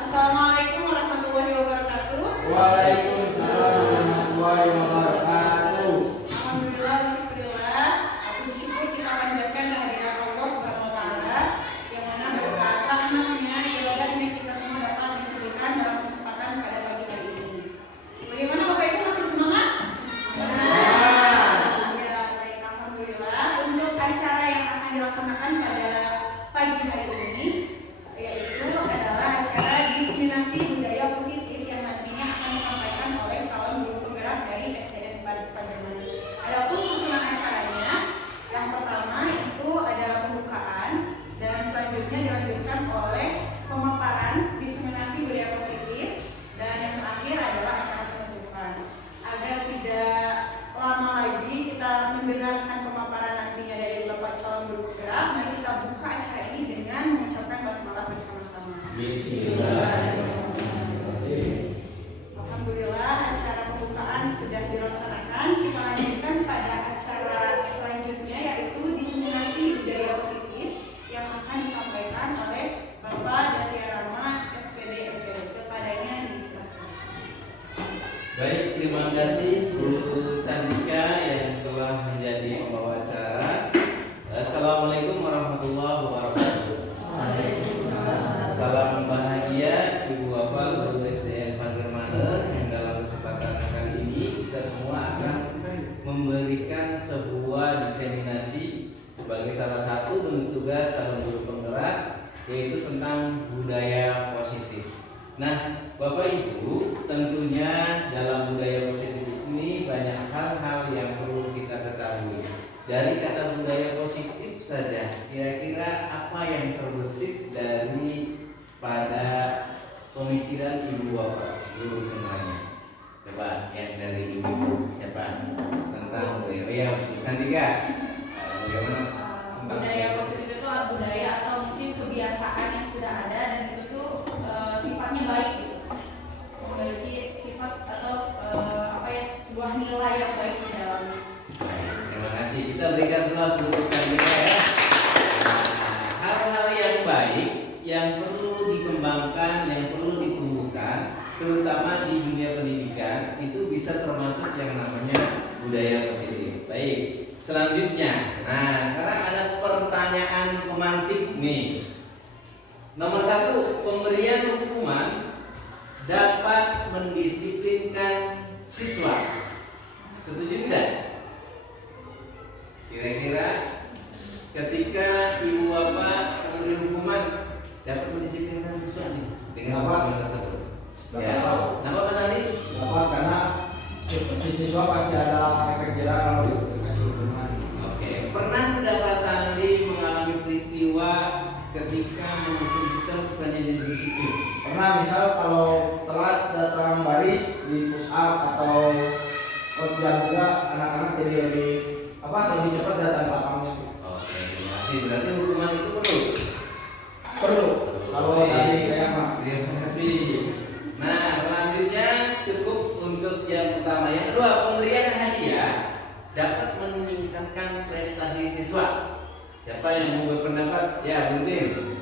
Assalamualaikum warahmatullahi wabarakatuh. Waalaikumsalam warahmatullahi wabarakatuh. Alhamdulillah, syukurillah. Aku bersyukur kita panjatkan kehadiran Allah Subhanahu wa taala yang mana berkat rahmatnya, ibadatnya kita semua dapat diberikan dalam kesempatan pada pagi hari ini. Bagaimana Bapak Ibu, masih semangat? Semangat. Ya, baik, alhamdulillah. Untuk acara yang akan dilaksanakan pada pagi hari ini yaitu adalah acara diseminasi budaya positif yang nantinya akan disampaikan oleh calon guru penggerak dari SDN Pademangan. Adapun susunan acaranya, yang pertama itu ada pembukaan dan selanjutnya dilanjutkan oleh pemaparan diseminasi budaya positif dan yang terakhir adalah acara penutupan. Agar tidak lama lagi kita mendengarkan pemaparan nantinya dari Bapak calon guru penggerak, mari kita buka acara ini dengan mengucapkan basmalah bersama-sama. Bismillahirrahmanirrahim. Alhamdulillah, acara pembukaan sudah dilaksanakan. Kita lanjutkan pada acara selanjutnya yaitu diseminasi budaya positif yang akan disampaikan oleh Bapak Dati Rama SPD MPD. Kepadanya disilakan. Baik, terima kasih Bu Candika yang telah menjadi pembawa acara. Assalamualaikum warahmatullahi wabarakatuh. Salam bahagia Ibu Bapak Guru SDN Pagermane yang dalam kesempatan kali ini kita semua akan memberikan sebuah diseminasi sebagai salah satu bentuk tugas calon guru penggerak, yaitu tentang budaya positif. Nah, Bapak Ibu, tentunya dalam budaya positif ini banyak hal-hal yang perlu kita ketahui. Dari kata budaya positif saja, kira-kira apa yang terbesit dari pada pemikiran Ibu Bapak guru semuanya? Coba yang dari Ibu siapa? Tentang budaya. Oh ya, Bu Sandika. Bagaimana? Budaya positif itu adalah budaya atau mungkin kebiasaan yang sudah ada dan itu tuh sifatnya baik gitu. Memiliki sifat atau sebuah nilai yang baik di dalamnya. Baik, terima kasih. Kita berikan aplaus untuk Bu Sandika ya. Nah, hal-hal yang baik yang perlu dikembangkan, yang perlu ditumbuhkan, terutama di dunia pendidikan, itu bisa termasuk yang namanya budaya positif. Baik, selanjutnya. Nah, sekarang ada pertanyaan pemantik nih. Nomor 1, pemberian hukuman dapat mendisiplinkan siswa. Setuju tidak? Kira-kira ketika Ibu Bapak memberi hukuman dapat mendisiplinkan siswa nih dengan hukuman tersebut. Ya. Kenapa Pak Sandi? Dapat, karena siswa pasti ada efek jerah kalau dikasih hukuman. Oke. Pernah tidak Pak Sandi mengalami peristiwa ketika menghukum siswanya jadi disiplin? Pernah, misal kalau telat datang baris di push up atau spot juga anak-anak jadi lebih cepat datang ke lapangnya. Oke, terima kasih. Berarti hukuman itu Perlu. Kalau dari saya mah. Terima kasih. Nah, selanjutnya cukup untuk yang pertama. Yang kedua, pemberian hadiah dapat meningkatkan prestasi siswa. Siapa yang mau berpendapat? Ya, Bu Tim.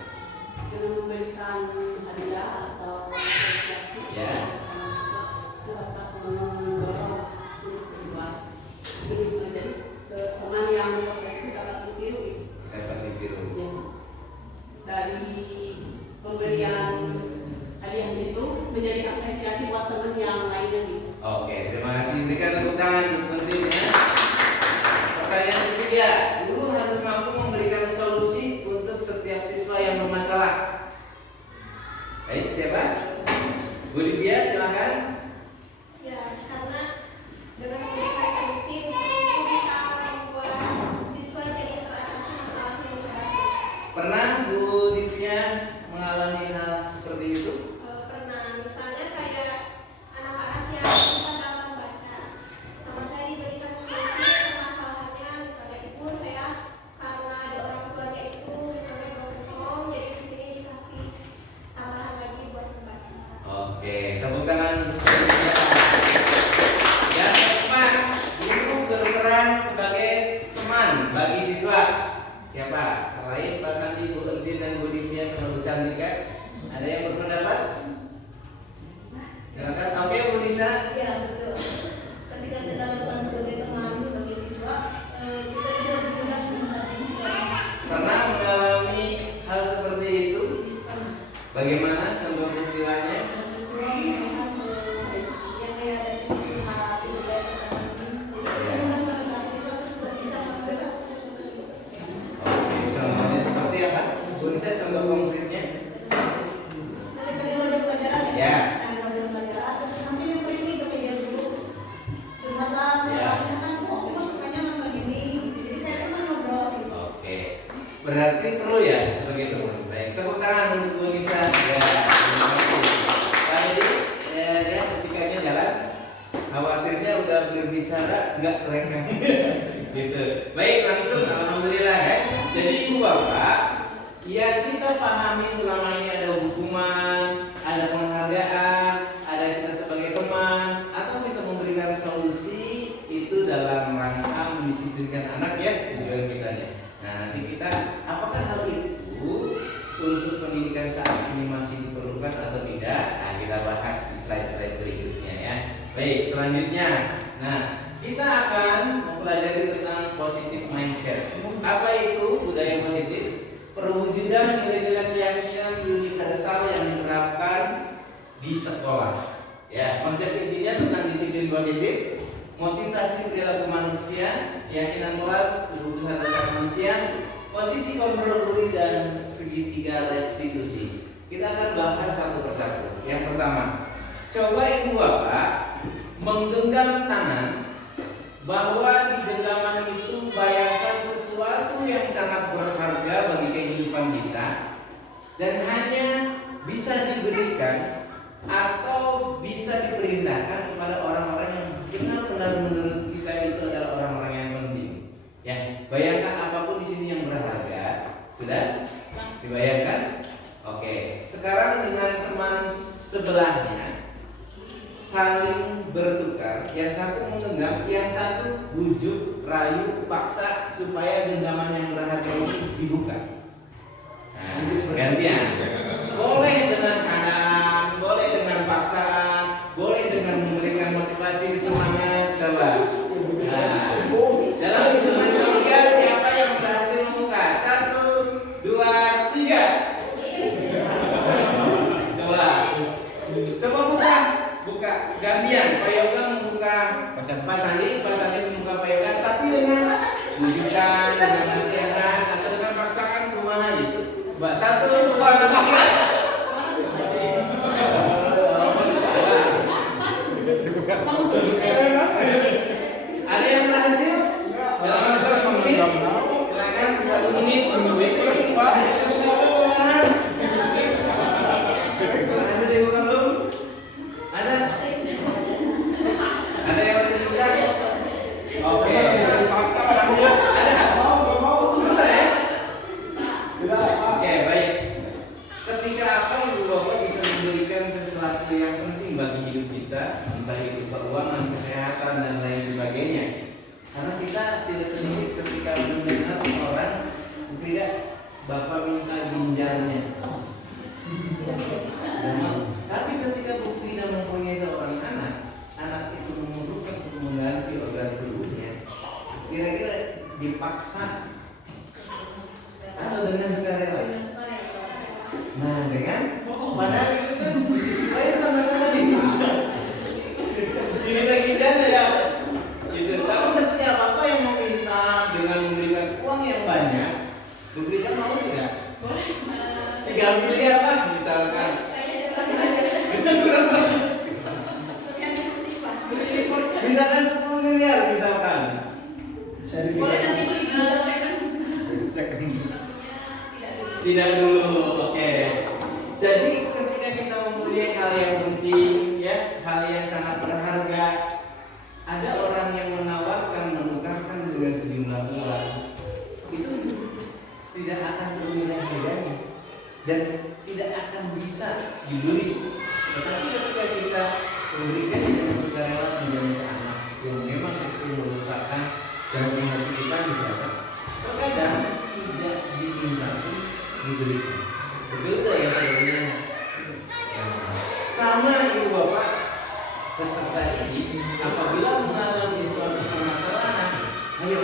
Dengan memberikan hadiah atau apresiasi Ya. itu dapat mendorong untuk berbuat ini menjadi teman yang itu dapat ditiru Dapat ditiru. ya. Dari pemberian hadiah itu menjadi apresiasi buat teman yang lainnya gitu. Oke, terima kasih. Berikan tepuk tangan untuk Bu Tim ya. Pertanyaan ketiga, guru harus mampu memberikan solusi untuk setiap siswa yang bermasalah. Baik, siapa? Bu Livia, silakan. Ya, karena dengan memberikan solusi itu bisa membuat siswa jadi teratasi masalah yang dihadapi. Pernah Bu Livia mengalami hal seperti itu? Pernah, misalnya kayak anak-anak yang susah dalam membaca, sama saya diberikan solusi permasalahannya, misalnya ibu saya karena ada orang tuanya itu misalnya beruntung, jadi di sini dikasih tambahan lagi buat membaca. Oke, tepuk tangan untuk Bu Livia. Yang keempat, guru berperan sebagai teman bagi siswa. Siapa? Selain Pak Sandi, Bu Entin, dan Bu Livia sama Bu Candika, ada yang berpendapat? Bagaimana contoh peristiwanya? Oke, contohnya seperti apa? Bu Nisa, contoh konkretnya? Ya. Oke, berarti perlu ya sebagai teman. Baik, tepuk tangan untuk Bu Nisa. Ya, terima kasih. Tadi dia ketikanya jalan, khawatirnya udah berbicara nggak kerekam. Gitu. Baik, langsung alhamdulillah ya. Jadi Ibu Bapak, ya kita pahami selama ini ada hukuman, ada penghargaan, ada kita sebagai teman, atau kita memberikan solusi itu dalam rangka mendisiplinkan anak ya tujuan kita ya. Nah nanti kita apakah hal itu untuk pendidikan saat ini masih diperlukan atau tidak? Nah kita bahas di slide-slide berikutnya ya. Baik, selanjutnya, nah kita akan mempelajari tentang positive mindset. Apa itu budaya positif? Perwujudan nilai-nilai keyakinan universal yang diterapkan di sekolah. Ya, konsep intinya tentang disiplin positif, motivasi perilaku manusia, keyakinan kelas, kebutuhan dasar manusia, posisi kontrol diri dan segitiga restitusi. Kita akan bahas satu persatu. Yang pertama, coba Ibu Bapak menggenggam tangan, bahwa di genggaman itu bayangkan sesuatu yang sangat berharga bagi kehidupan kita dan hanya bisa diberikan atau bisa diperintahkan kepada orang-orang yang benar-benar menurut kita itu adalah orang-orang yang penting. Ya, bayangkan apapun di sini yang berharga. Sudah dibayangkan? Oke. Sekarang dengan teman sebelahnya saling bertukar, yang satu menggenggam, yang satu bujuk, rayu, paksa supaya genggaman yang berharga ini dibuka. Nah, gantian. Boleh dengan candaan, boleh dengan paksaan, boleh dengan memberikan motivasi semangat. Coba. Nah, dalam hitungan ketiga siapa yang berhasil membuka? 1, 2, 3. Coba buka. Buka gantian, Pak Yoga membuka Pak Sandi membuka Pak Yoga, tapi dengan bujukan, dengan nasihat atau dengan paksaan kumaha gitu. Mbak 1, 2, 3. Ada yang berhasil? Dalam waktu 1 menit. Silakan 1 menit. Berhasil dibuka belum? Berhasil dibuka belum? Ada yang masih dibuka? Oke. Ada? Mau selesai ya? Oke, baik. Ketika apa Ibu Bapak bisa memberikan sesuatu yang penting bagi hidup kita, entah itu keuangan, kesehatan dan lain sebagainya. Karena kita tidak sendiri ketika mendengar orang tidak Bapak minta ginjalnya. Tapi ketika Bukti tidak mempunyai seorang anak itu memerlukan untuk mengganti organ tubuhnya, kira-kira dipaksa atau dengan sukarela? Nah, dengan padahal itu kan di sisi lain sama-sama diminta ginjalnya ya, gitu. Tapi ketika Bapak yang meminta dengan memberikan uang yang banyak, Bukti mau tidak? 3 miliar lah misalkan. Misalkan 10 miliar misalkan. Tidak dulu. Oke. Jadi ketika kita mempunyai hal yang penting ya, hal yang sangat berharga, ada orang yang menawarkan menukarkan dengan sejumlah uang, itu tidak akan bernilai harganya dan tidak akan bisa dibeli. Tetapi ketika kita memberikan dengan sukarela menjadi anak yang memang itu merupakan jangan hati kita misalkan, terkadang tidak diminta pun diberikan. Betul tidak ya sebenarnya? Sama Ibu Bapak peserta ini apabila mengalami suatu permasalahan, ayo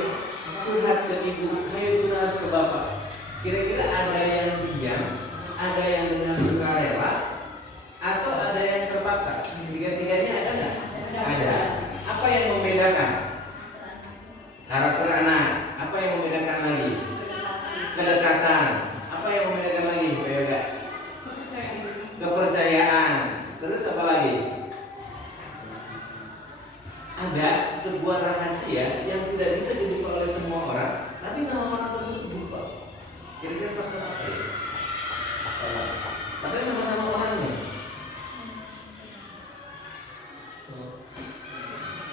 curhat ke Ibu, ayo curhat ke Bapak. Kira-kira ada yang diam, ada yang dengan sukarela. sebuah rahasia yang tidak bisa dibuka oleh semua orang, tapi sama orang tersebut dibuka. Kira-kira faktor apa ya? Padahal sama-sama orangnya.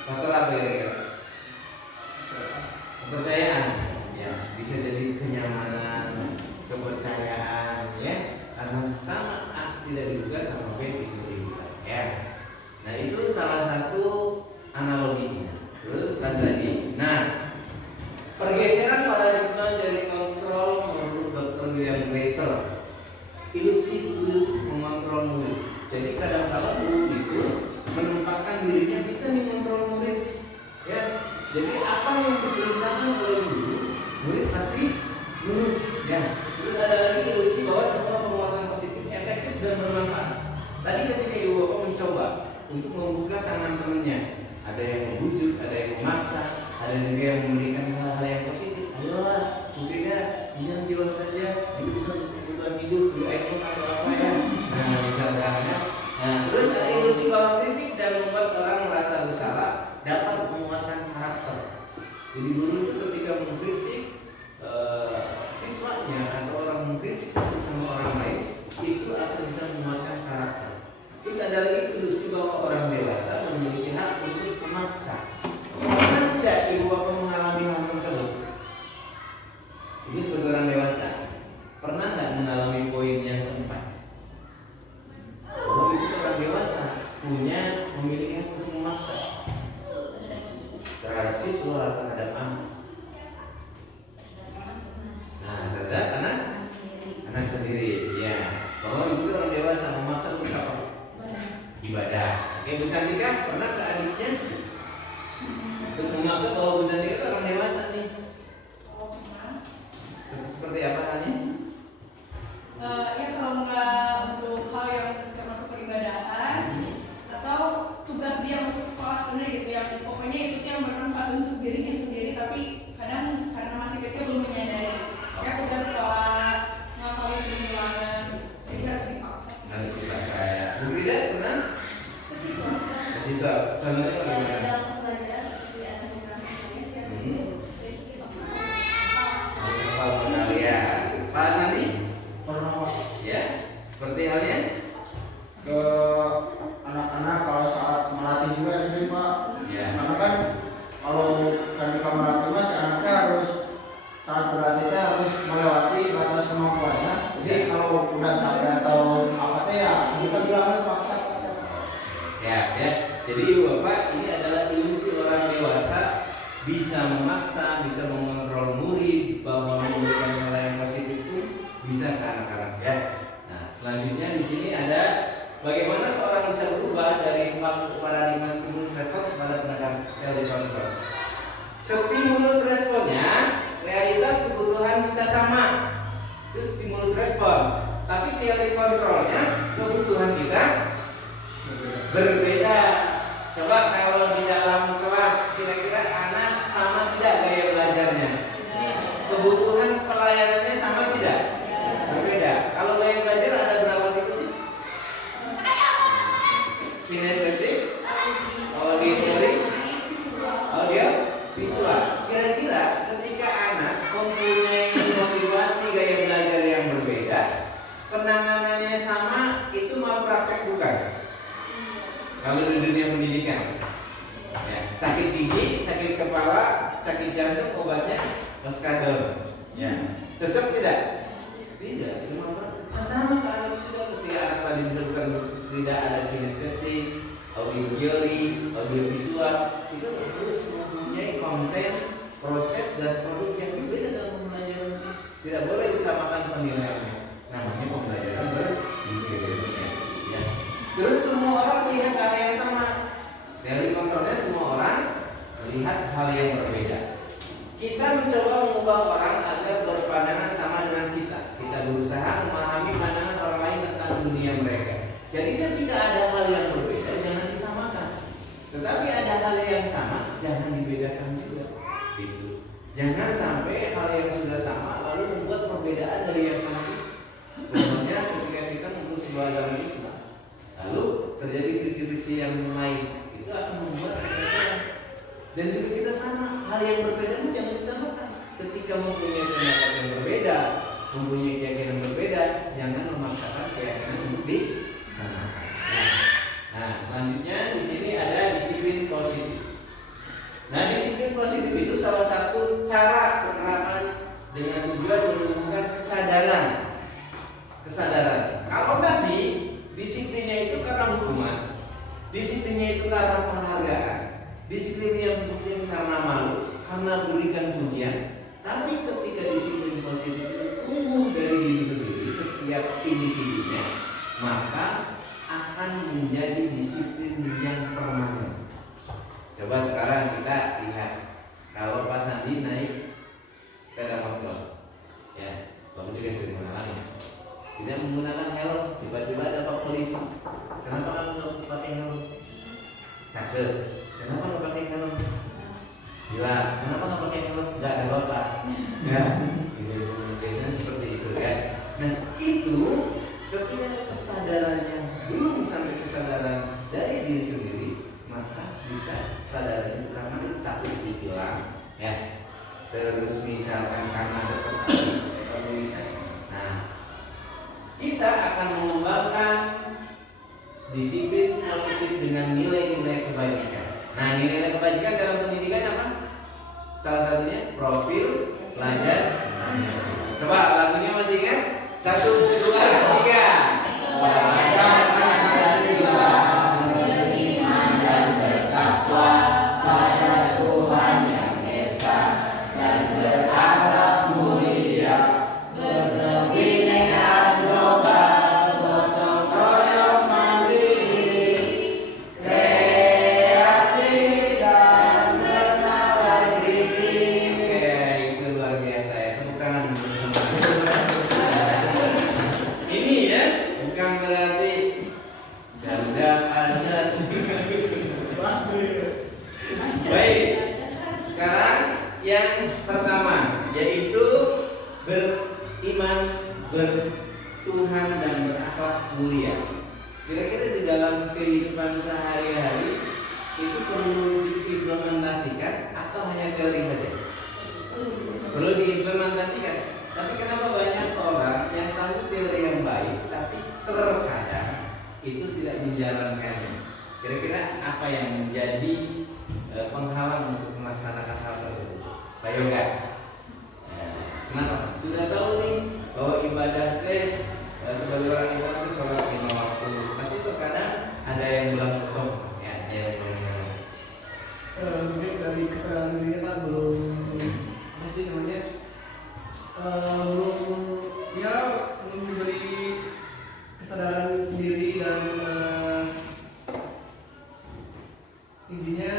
Faktor apa ya? Kepercayaan, ya bisa jadi kenyamanan, kepercayaan, ya karena sama A tidak dibuka sama B bisa dibuka, ya. Nah itu salah satu analoginya. Terus lagi, nah pergeseran paradigma dari kontrol menurut Dr. William Glasser, ilusi guru mengontrol murid. Jadi kadang-kala guru itu menempatkan dirinya bisa mengontrol murid, ya. Jadi apa yang diperintahkan oleh guru, murid pasti nurut, ya. Terus ada lagi ilusi bahwa semua penguatan positif efektif dan bermanfaat. Tadi ketika ibu bapak mencoba untuk membuka tangan temannya, ada yang membujuk, ada yang memaksa, ada juga yang memberikan hal-hal yang positif. Ayolah, Mukrida, jangan jual saja, itu bisa untuk kebutuhan hidup, di iPhone atau apa ya. Nah, misalnya, nah terus ada ilusi bahwa kritik dan membuat orang merasa bersalah dapat menguatkan karakter. Jadi guru itu ketika mengkritik siswanya atau orang mengkritik sesama orang lain, itu akan bisa menguatkan karakter. Terus ada lagi ilusi bahwa orang dewasa memiliki hak untuk memaksa. Pernah tidak ibu bapak mengalami hal tersebut? Ini sebagai orang dewasa, pernah nggak mengalami poin yang keempat? Oh itu orang dewasa punya memiliki hak untuk memaksa terhadap siswa, terhadap anak. Nah terhadap anak sendiri, ya. Bahwa itu orang dewasa memaksa untuk apa? Ibadah. Oke, Bu Cantika pernah ke adiknya untuk memaksa bahwa Bu Cantika itu orang dewasa nih. Seperti apa halnya? Ya kalau nggak untuk hal yang termasuk peribadahan atau tugas dia untuk sekolah sendiri gitu ya, pokoknya itu yang bermanfaat untuk dirinya sendiri, tapi kadang karena masih kecil belum menyadari ya tugas sekolah ngafalin ulangan jadi harus dipaksa. Harus dipaksa ya. Bu Frida pernah? Ke siswa. Contohnya bagaimana? Dalam pembelajaran seperti administrasi yang sesuai dipaksa. Harus hafal kalian. Pak Sandi? Pernah Pak. Ya. Seperti halnya? Ke anak-anak kalau saat melatih juga sering Pak. Ya. Karena kan kalau ketika melatih mas anaknya harus saat berlatih harus melewati batas kemampuannya. Jadi kalau udah capek atau apa teh ya kita bilang paksa. Siap ya. Jadi Bapak ini adalah ilusi orang dewasa bisa memaksa, bisa mengontrol murid bahwa memberikan hal yang positif itu bisa ke anak-anak ya. Nah selanjutnya di sini ada bagaimana seorang bisa berubah dari paradigma stimulus respon kepada penegakan teori kontrol. Stimulus responnya realitas kebutuhan kita sama, itu stimulus respon. Tapi teori kontrolnya kebutuhan kita berbeda. Coba kalau di dalam kelas kira-kira anak sama tidak gaya belajarnya? Kebutuhan pelayanannya sama tidak? Berbeda. Kalau gaya belajar ada berapa tipe sih? Kinestetik, auditory, audio, visual. Kira-kira ketika anak mempunyai motivasi gaya belajar yang berbeda, penanganannya sama, itu malpraktek bukan? Kalau di dunia pendidikan, ya, sakit gigi, sakit kepala, sakit jantung, obatnya Oskador, ya, cocok tidak? Tidak, itu malpraktek. Nah, sama ke anak juga ketika anak tadi disebutkan tidak ada kinestetik, audio teori, audio visual, itu harus mempunyai konten, proses dan produk yang berbeda dalam pembelajaran. Tidak boleh disamakan penilaiannya. Namanya pembelajaran berdiferensiasi. Ya. Terus semua orang melihat hal yang sama. Teori kontrolnya semua orang melihat hal yang berbeda. Kita mencoba mengubah orang agar berpandangan sama dengan kita. Kita berusaha memahami pandangan orang lain tentang dunia mereka. Jadi ketika ada hal yang berbeda jangan disamakan. Tetapi ada hal yang sama jangan dibedakan juga. Gitu. Jangan sampai hal yang sudah sama lalu membuat perbedaan dari yang sama itu. Contohnya ketika kita membuat sebuah agama Islam, lalu terjadi prinsip-prinsip yang lain, itu akan membuat perbedaan. Dan juga kita sama, hal yang berbeda itu jangan disamakan. Ketika mempunyai pendapat yang berbeda, mempunyai keyakinan berbeda, jangan memaksakan keyakinan untuk disamakan. Nah, selanjutnya di sini ada disiplin positif. Nah, disiplin positif itu salah satu cara penerapan dengan tujuan menumbuhkan kesadaran. Kalau tadi disiplinnya itu karena hukuman, disiplinnya itu karena penghargaan, disiplinnya mungkin karena malu, karena berikan pujian. Tapi ketika disiplin positif itu tumbuh dari diri sendiri setiap individunya, maka akan menjadi disiplin yang permanen. Coba sekarang kita lihat, kalau Pak Sandi naik sepeda motor, ya, kamu juga sering mengalami. Tidak menggunakan helm, tiba-tiba ada Pak polisi. Kenapa kamu nggak pakai helm? Cakep. Kenapa nggak pakai helm? Gila. Kenapa nggak pakai helm? Nggak ada bapak. Ya, biasanya seperti itu kan. Nah itu ketika kesadarannya belum sampai kesadaran dari diri sendiri, maka bisa kesadaran itu karena takut ditilang, ya. Terus misalkan karena ada tulisan. Nah, kita akan mengembangkan disiplin positif dengan nilai-nilai kebajikan. Nah, nilai kebajikan dalam pendidikan apa? Salah satunya profil pelajar. Coba lagunya masih ingat? 1, 2, 3. Beriman dan bertakwa pada Tuhan yang Esa dan berakhlak mulia, berkebinekaan global, gotong royong mandiri, kreatif dan bernilai kritis. Itu luar biasa ya. Tepuk tangan bersama. Ini ya, bukan berarti Garuda Pancasila. Baik, sekarang yang pertama yaitu beriman, bertuhan dan berakhlak mulia. Kira-kira di dalam kehidupan sehari-hari itu perlu diimplementasikan atau hanya teori saja? Perlu diimplementasikan. Tapi kenapa banyak orang yang tahu teori yang baik tapi terkadang itu tidak menjalankannya? Kira-kira apa yang menjadi penghalang untuk melaksanakan hal tersebut? Pak Yoga, kenapa? Sudah tahu nih bahwa ibadah teh sebagai orang Islam itu sholat 5 waktu, tapi terkadang ada yang bilang betul, ya, ada yang bilang. Mungkin dari kesadaran dirinya Pak belum apa sih namanya belum diberi kesadaran sendiri dan intinya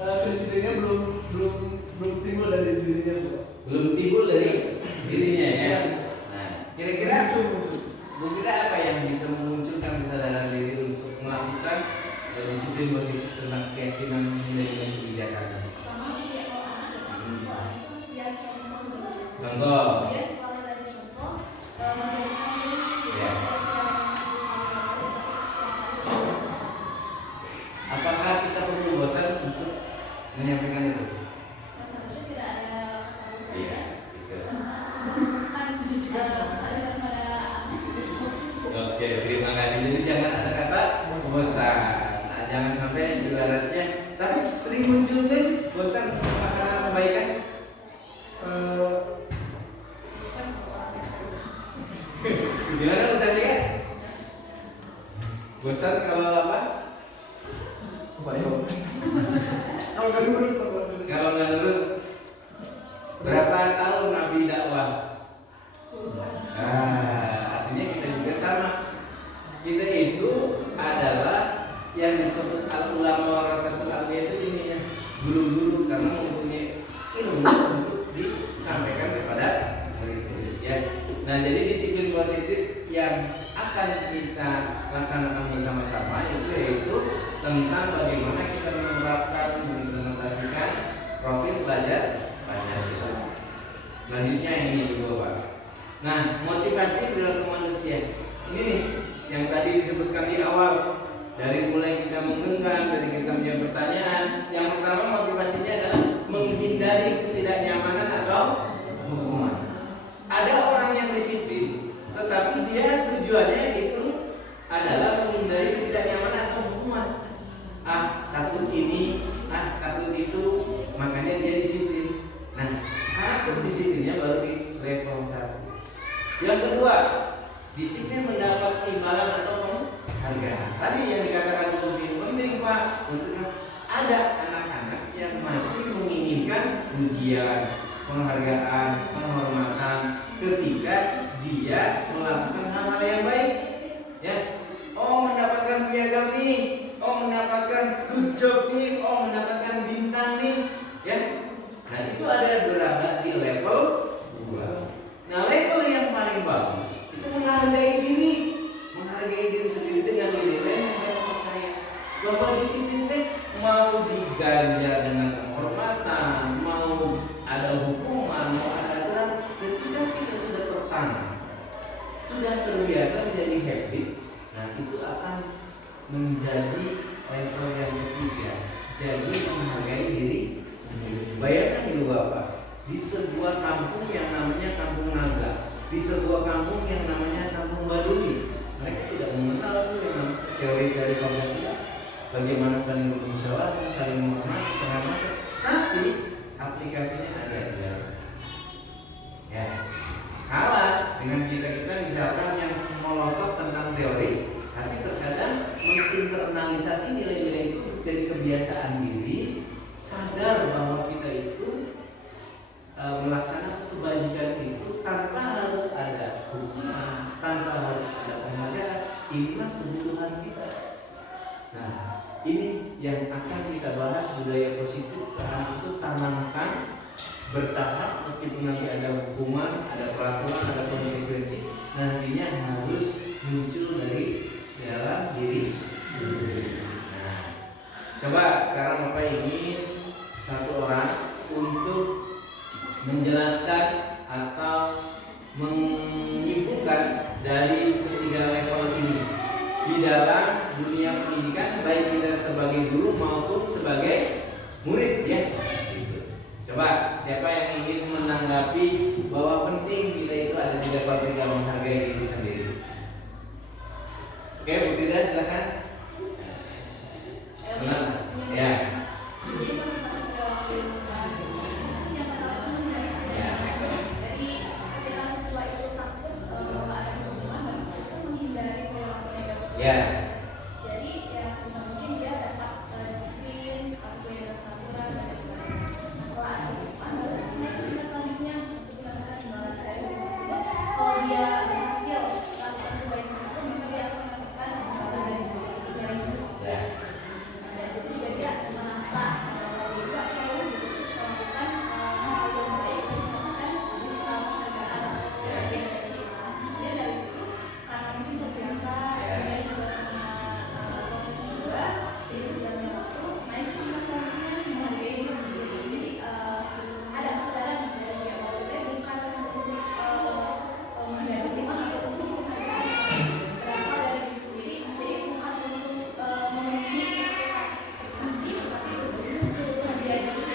kedisiplinnya belum timbul dari dirinya Pak. Belum timbul dari dirinya ya. Nah, kira-kira apa yang bisa memunculkan kesadaran diri untuk melakukan disiplin positif tentang keyakinan nilai-nilai kebijakan? Pertama tidak kalau anak itu harus lihat contoh dulu. Contoh. Kemudian setelah dari contoh, membiasakan diri Ya. Apakah kita perlu bosan untuk menyampaikan itu? Seharusnya tidak ada kata Iya, gitu. sadar pada Oke, terima kasih. Jadi jangan ada kata bosan. Nah, jangan sampai ibaratnya. Tapi sering muncul guys bosan makanan kebaikan. Gimana bercanda kan? Bosan kalau apa? Kalau nggak nurut Pak. Kalau nggak nurut. Berapa tahun Nabi dakwah? Nah, artinya kita juga sama. Kita itu adalah yang disebut al-ulama warasatul anbiya itu ininya guru-guru karena mempunyai ilmu untuk disampaikan kepada murid-murid ya. Nah, jadi disiplin positif yang akan kita laksanakan bersama-sama itu yaitu tentang bagaimana kita menerapkan mengimplementasikan profil pelajar Pancasila. Selanjutnya ini Ibu Bapak. Nah, motivasi perilaku manusia. Ini nih yang tadi disebutkan di awal Dari mulai kita menggenggam, dari kita punya pertanyaan, yang pertama motivasinya adalah menghindari ketidaknyamanan atau hukuman. Ada orang yang disiplin, tetapi dia tujuannya itu adalah menghindari ketidaknyamanan atau hukuman. Takut ini, takut itu, makanya dia disiplin. Nah, karakter disiplinnya baru di level 1. Yang kedua, disiplin mendapat imbalan atau penghargaan. Tadi yang dikatakan lebih penting Pak, untuk ada anak-anak yang masih menginginkan ujian, penghargaan, penghormatan ketika dia melakukan hal-hal yang baik. Ya, mendapatkan piagam nih, mendapatkan good job nih, mendapatkan bintang nih, ya. Nah itu ada berada di level 2. Nah level yang paling bagus itu menghargai diri sendiri dengan nilai yang mereka percaya bahwa disiplin teh mau diganjar dengan penghormatan, mau ada hukuman, mau ada aturan, ketika kita sudah tertanam, sudah terbiasa menjadi habit, nah itu akan menjadi level yang ketiga, jadi menghargai diri sendiri. Bayangkan dulu Bapak, di sebuah kampung yang namanya Kampung Naga, di sebuah kampung yang namanya Kampung Baduy, mereka tidak mengenal teori dari Pancasila, bagaimana saling bermusyawarah, saling menghormati, penghormatan, tapi aplikasinya ada di dalam. Ya, kalah dengan kita misalkan yang melotot tentang teori, tapi terkadang menginternalisasi nilai-nilai itu jadi kebiasaan diri, sadar bahwa kita itu melaksanakan kebajikan itu tanpa harus ada hukuman, tanpa harus ada penghargaan. Inilah kebutuhan kita. Nah, ini yang akan kita bahas budaya positif, karena itu tanamkan bertahap, meskipun nanti ada hukuman, ada peraturan, ada konsekuensi, nantinya harus muncul dari dalam diri sendiri. Nah, coba sekarang Bapak ingin satu orang untuk menjelaskan atau menyimpulkan dari ketiga level ini di dalam dunia pendidikan, baik kita sebagai guru maupun sebagai murid, ya. Coba siapa yang ingin menanggapi bahwa penting kita itu ada di level 3, menghargai diri sendiri. Oke, Bu Frida silakan. Benar? Ya. Jadi motivasi dalam kelas yang pertama itu dari ketika siswa itu takut bahwa ada hukuman, bagi siswa itu menghindari perilaku negatif. Ya. Jadi ya sebisa mungkin dia dapat disiplin sesuai dengan peraturan dan sebagainya. Setelah ada hukuman, baru naik ke tingkat selanjutnya untuk mendapatkan imbalan dari hukuman tersebut. Kalau dia berhasil melakukan kebaikan tersebut, maka dia akan mendapatkan imbalan dari nilai tersebut. Ya. Dan itu juga dia merasa dia juga perlu melakukan hal yang baik untuk mendapatkan penghargaan bagian dari kita. Kemudian dari situ karena mungkin terbiasa, dia juga punya proses juga, jadi tidak punya waktu, naik ke tingkat selanjutnya menghargai diri sendiri. Jadi ada kesadaran dari dia bahwa itu bukan untuk menghargai sifat atau untuk penghargaan, berasal dari diri sendiri. Jadi bukan untuk memenuhi ekspektasi, tapi untuk kebutuhan dia juga.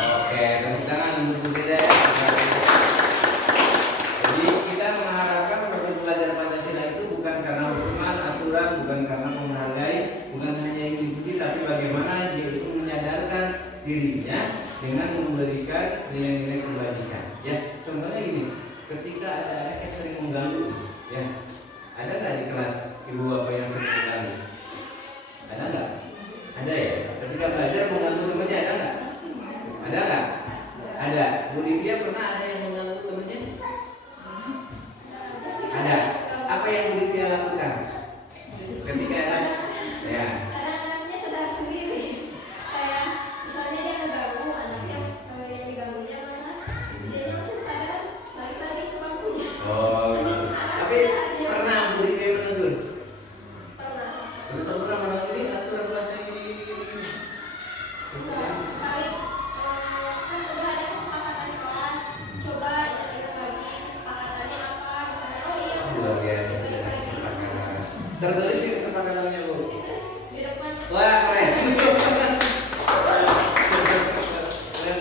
Oke, tepuk tangan untuk Bu Frida. Jadi kita mengharapkan untuk belajar Pancasila itu bukan karena hukuman, aturan, bukan karena menghargai, bukan hanya yang diikuti, tapi bagaimana dia itu menyadarkan dirinya dengan memberikan nilai-nilai kebajikan. Ya, contohnya gini, ketika ada anak yang sering mengganggu, ya, ada nggak di kelas ibu bapak yang sering mengganggu? Ada nggak? Ada ya. Ketika belajar mengganggu temannya, ada nggak? Ada nggak? Ada. Bu Livia pernah ada yang mengganggu temannya? Ada. Apa yang Bu Livia lakukan? Ketika ada, ya. Kadang-kadangnya sadar sendiri, kayak misalnya dia ngeganggu anaknya, yang diganggunya mana, dia langsung sadar balik lagi ke bangkunya. Oh, tapi pernah Bu Livia menegur? Pernah. Terus pernah menegur ini aturan bahasa ini. Kali kan udah ada kesepakatan di kelas, coba ingat lagi kesepakatannya apa, misalnya oh iya Luar biasa sudah ada kesepakatan. Tertulis di kesepakatannya Bu. di Wah, keren.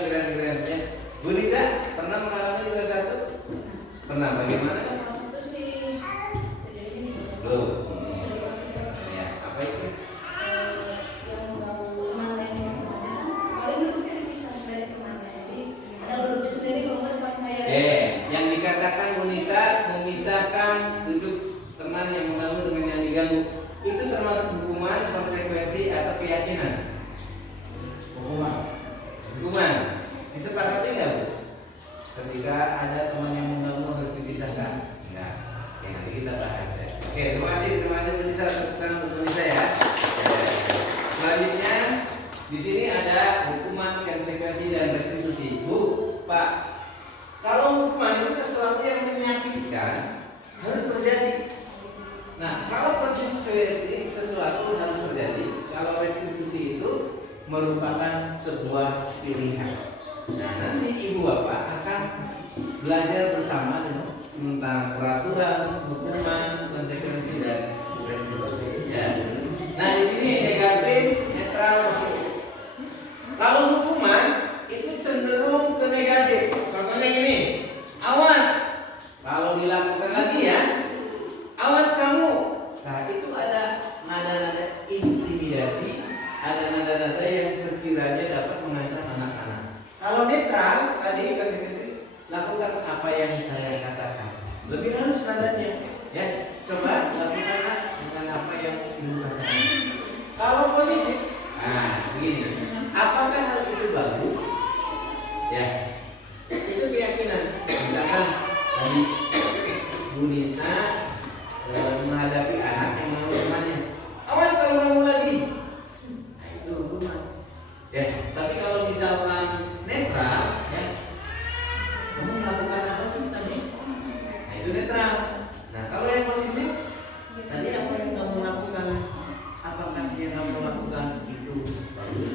Keren ya. Bu Nisa, pernah mengalami juga satu? Pernah, bagaimana? Itu sih sejauh ini Belum. Ya, apa itu? yang kemarin yang paling duduknya dipisah dari temannya, jadi ada duduknya sendiri kalau nggak depan saya. Yang dikatakan Bu Nisa memisahkan duduk teman yang mengganggu dengan yang diganggu itu termasuk hukuman, konsekuensi atau keyakinan? Hukuman. Disepakati nggak Bu? Ketika ada teman yang mengganggu harus dipisahkan? Enggak. Oke, nanti kita bahas ya. Oke, terima kasih Bu Nisa tentang Bu Nisa ya. Selanjutnya di sini ada hukuman, konsekuensi dan restitusi. Bu, Pak, kalau hukuman itu sesuatu yang menyakitkan harus terjadi. Nah, kalau konsekuensi sesuatu harus terjadi, kalau restitusi itu merupakan sebuah pilihan. Nah, nanti ibu bapak akan belajar bersama tentang peraturan, hukuman, konsekuensi dan restitusi. Ya. Nah, di sini negatif, netral, positif. Kalau hukuman itu cenderung ke negatif. Contohnya gini, awas kalau dilakukan lagi ya, awas kamu. Nah, itu ada nada-nada intimidasi, ada nada-nada yang sekiranya dapat mengancam anak-anak. Kalau netral, tadi konsekuensi, lakukan apa yang saya katakan. Lebih halus nadanya, ya. Coba lakukanlah dengan apa yang ibu katakan. Kalau positif, nah begini, apakah hal itu bagus? Ya, itu keyakinan. Misalkan tadi Bu Nisa menghadapi anak yang mau temannya, awas kalau mau lagi. Nah itu hukuman. Ya, tapi kalau misalkan netral, ya, kamu melakukan apa sih tadi? Nah itu netral. Nah kalau yang positif, tadi apa yang kamu lakukan? Apakah yang kamu lakukan itu bagus?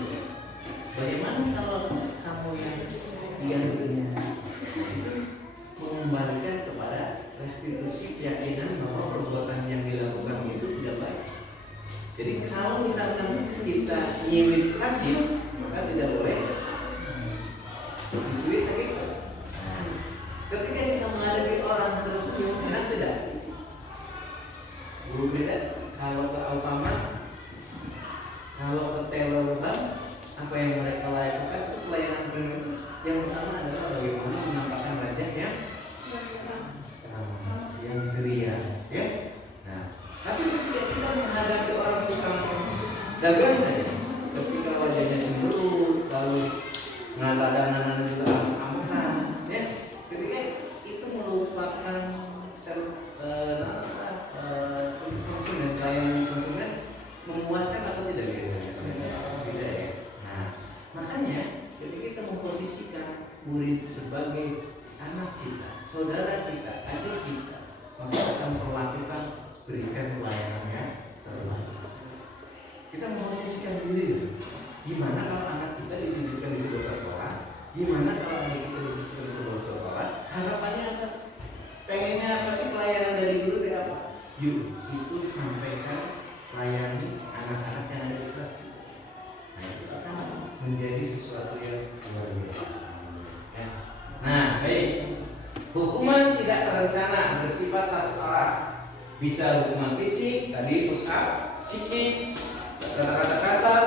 Bagaimana kalau kamu yang digantinya? Itu mengembalikan kepada restitusi keyakinan bahwa perbuatan yang dilakukan itu tidak baik. Jadi kalau misalkan kita nyiwit sakit, maka tidak boleh dicuri sakit. Ketika kita menghadapi orang tersenyum, enak tidak? Berbeda kalau ke Alfamart, kalau ke Taylor Bank, apa yang mereka lakukan itu pelayanan premium. Yang pertama adalah bagaimana menampakkan wajah yang ceria, ya. Nah, tapi ketika kita menghadapi orang tukang dagang saja, ketika wajahnya cemberut, lalu ngadang-ngadang juga amuk-amukan, ya, ketika itu melupakan konsumen, pelayanan konsumen memuaskan atau tidak biasanya? Tidak ya. Nah, makanya ketika kita memposisikan murid sebagai anak kita, saudara kita, adik kita, maka kita akan perlakukan, berikan pelayanan yang terbaik. Kita memposisikan diri. Gimana kalau anak kita dididikkan di sebuah sekolah? Gimana kalau anak kita dididikkan di sebuah sekolah? Harapannya apa sih? Pengennya apa sih pelayanan dari guru itu apa? Yuk, itu sampaikan, layani anak-anak yang ada di kelas. Nah, itu akan menjadi sesuatu yang luar biasa. Ya. Nah, baik. Hukuman tidak terencana bersifat satu arah. Bisa hukuman fisik, tadi push up, psikis, kata-kata kasar.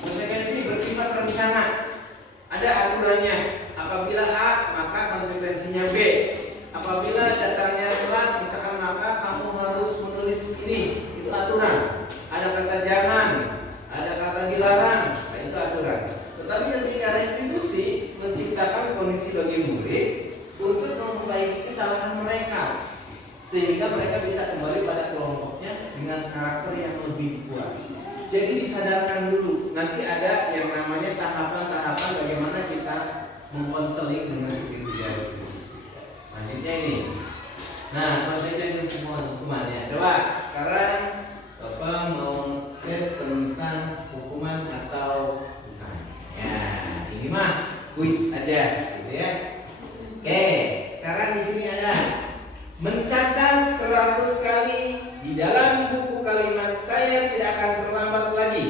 Konsekuensi bersifat rencana. Ada aturannya. Apabila A, maka konsekuensinya B. Apabila datangnya telat, misalkan maka kamu harus menulis ini. Itu aturan. Ada kata jangan, ada kata dilarang. Nah, itu aturan. Tetapi ketika restitusi menciptakan kondisi bagi murid untuk memperbaiki kesalahan mereka, sehingga mereka bisa kembali pada kelompoknya dengan karakter yang lebih kuat. Jadi disadarkan dulu. Nanti ada yang namanya tahapan-tahapan bagaimana kita mengkonseling dengan segitiga restitusi. Selanjutnya ini. Nah, konsekuensi hukumannya. Coba sekarang Bapak mau tes tentang hukuman atau bukan. Ya, ini mah kuis aja, gitu ya. Oke, sekarang di sini ada mencatat 100 kali di dalam buku kalimat saya tidak akan terlambat lagi.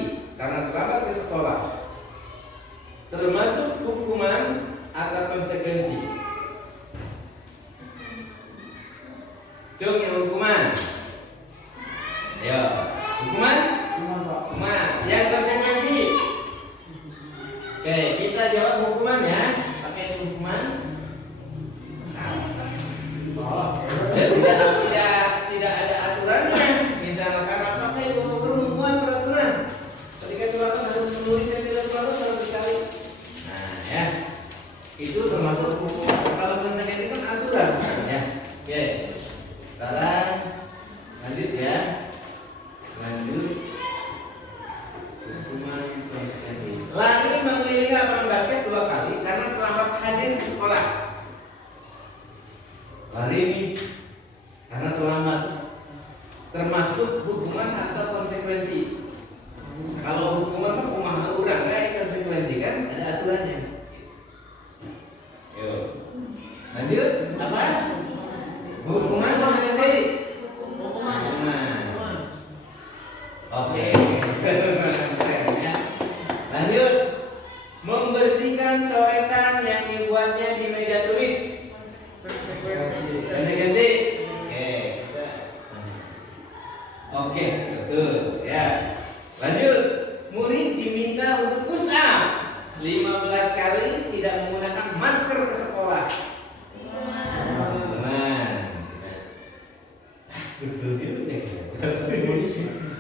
termasuk hukuman atau konsekuensi. Kalau hukuman mah kumaha urang konsekuensi kan ada aturannya. Yuk. Lanjut apa? Hukuman konsekuensi. Hukuman. Oke. Lanjut. Membersihkan coretan yang dibuatnya di meja tulis. Konsekuensi. Oke, betul ya. Lanjut. Murid diminta untuk push up 15 kali tidak menggunakan masker ke sekolah. Betul juga.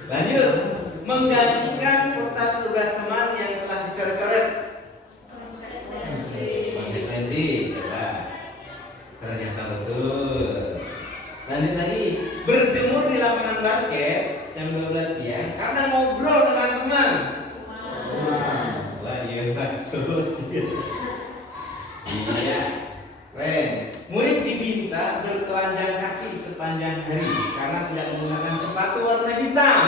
Lanjut. Menggantikan kertas tugas teman yang telah dicoret-coret. Konsekuensi. Coba. Ternyata betul. Lanjut lagi. Berjemur di lapangan basket jam 12 siang karena ngobrol dengan teman. Wah, iya kan. Iya. Keren. Murid diminta bertelanjang kaki sepanjang hari karena tidak menggunakan sepatu warna hitam.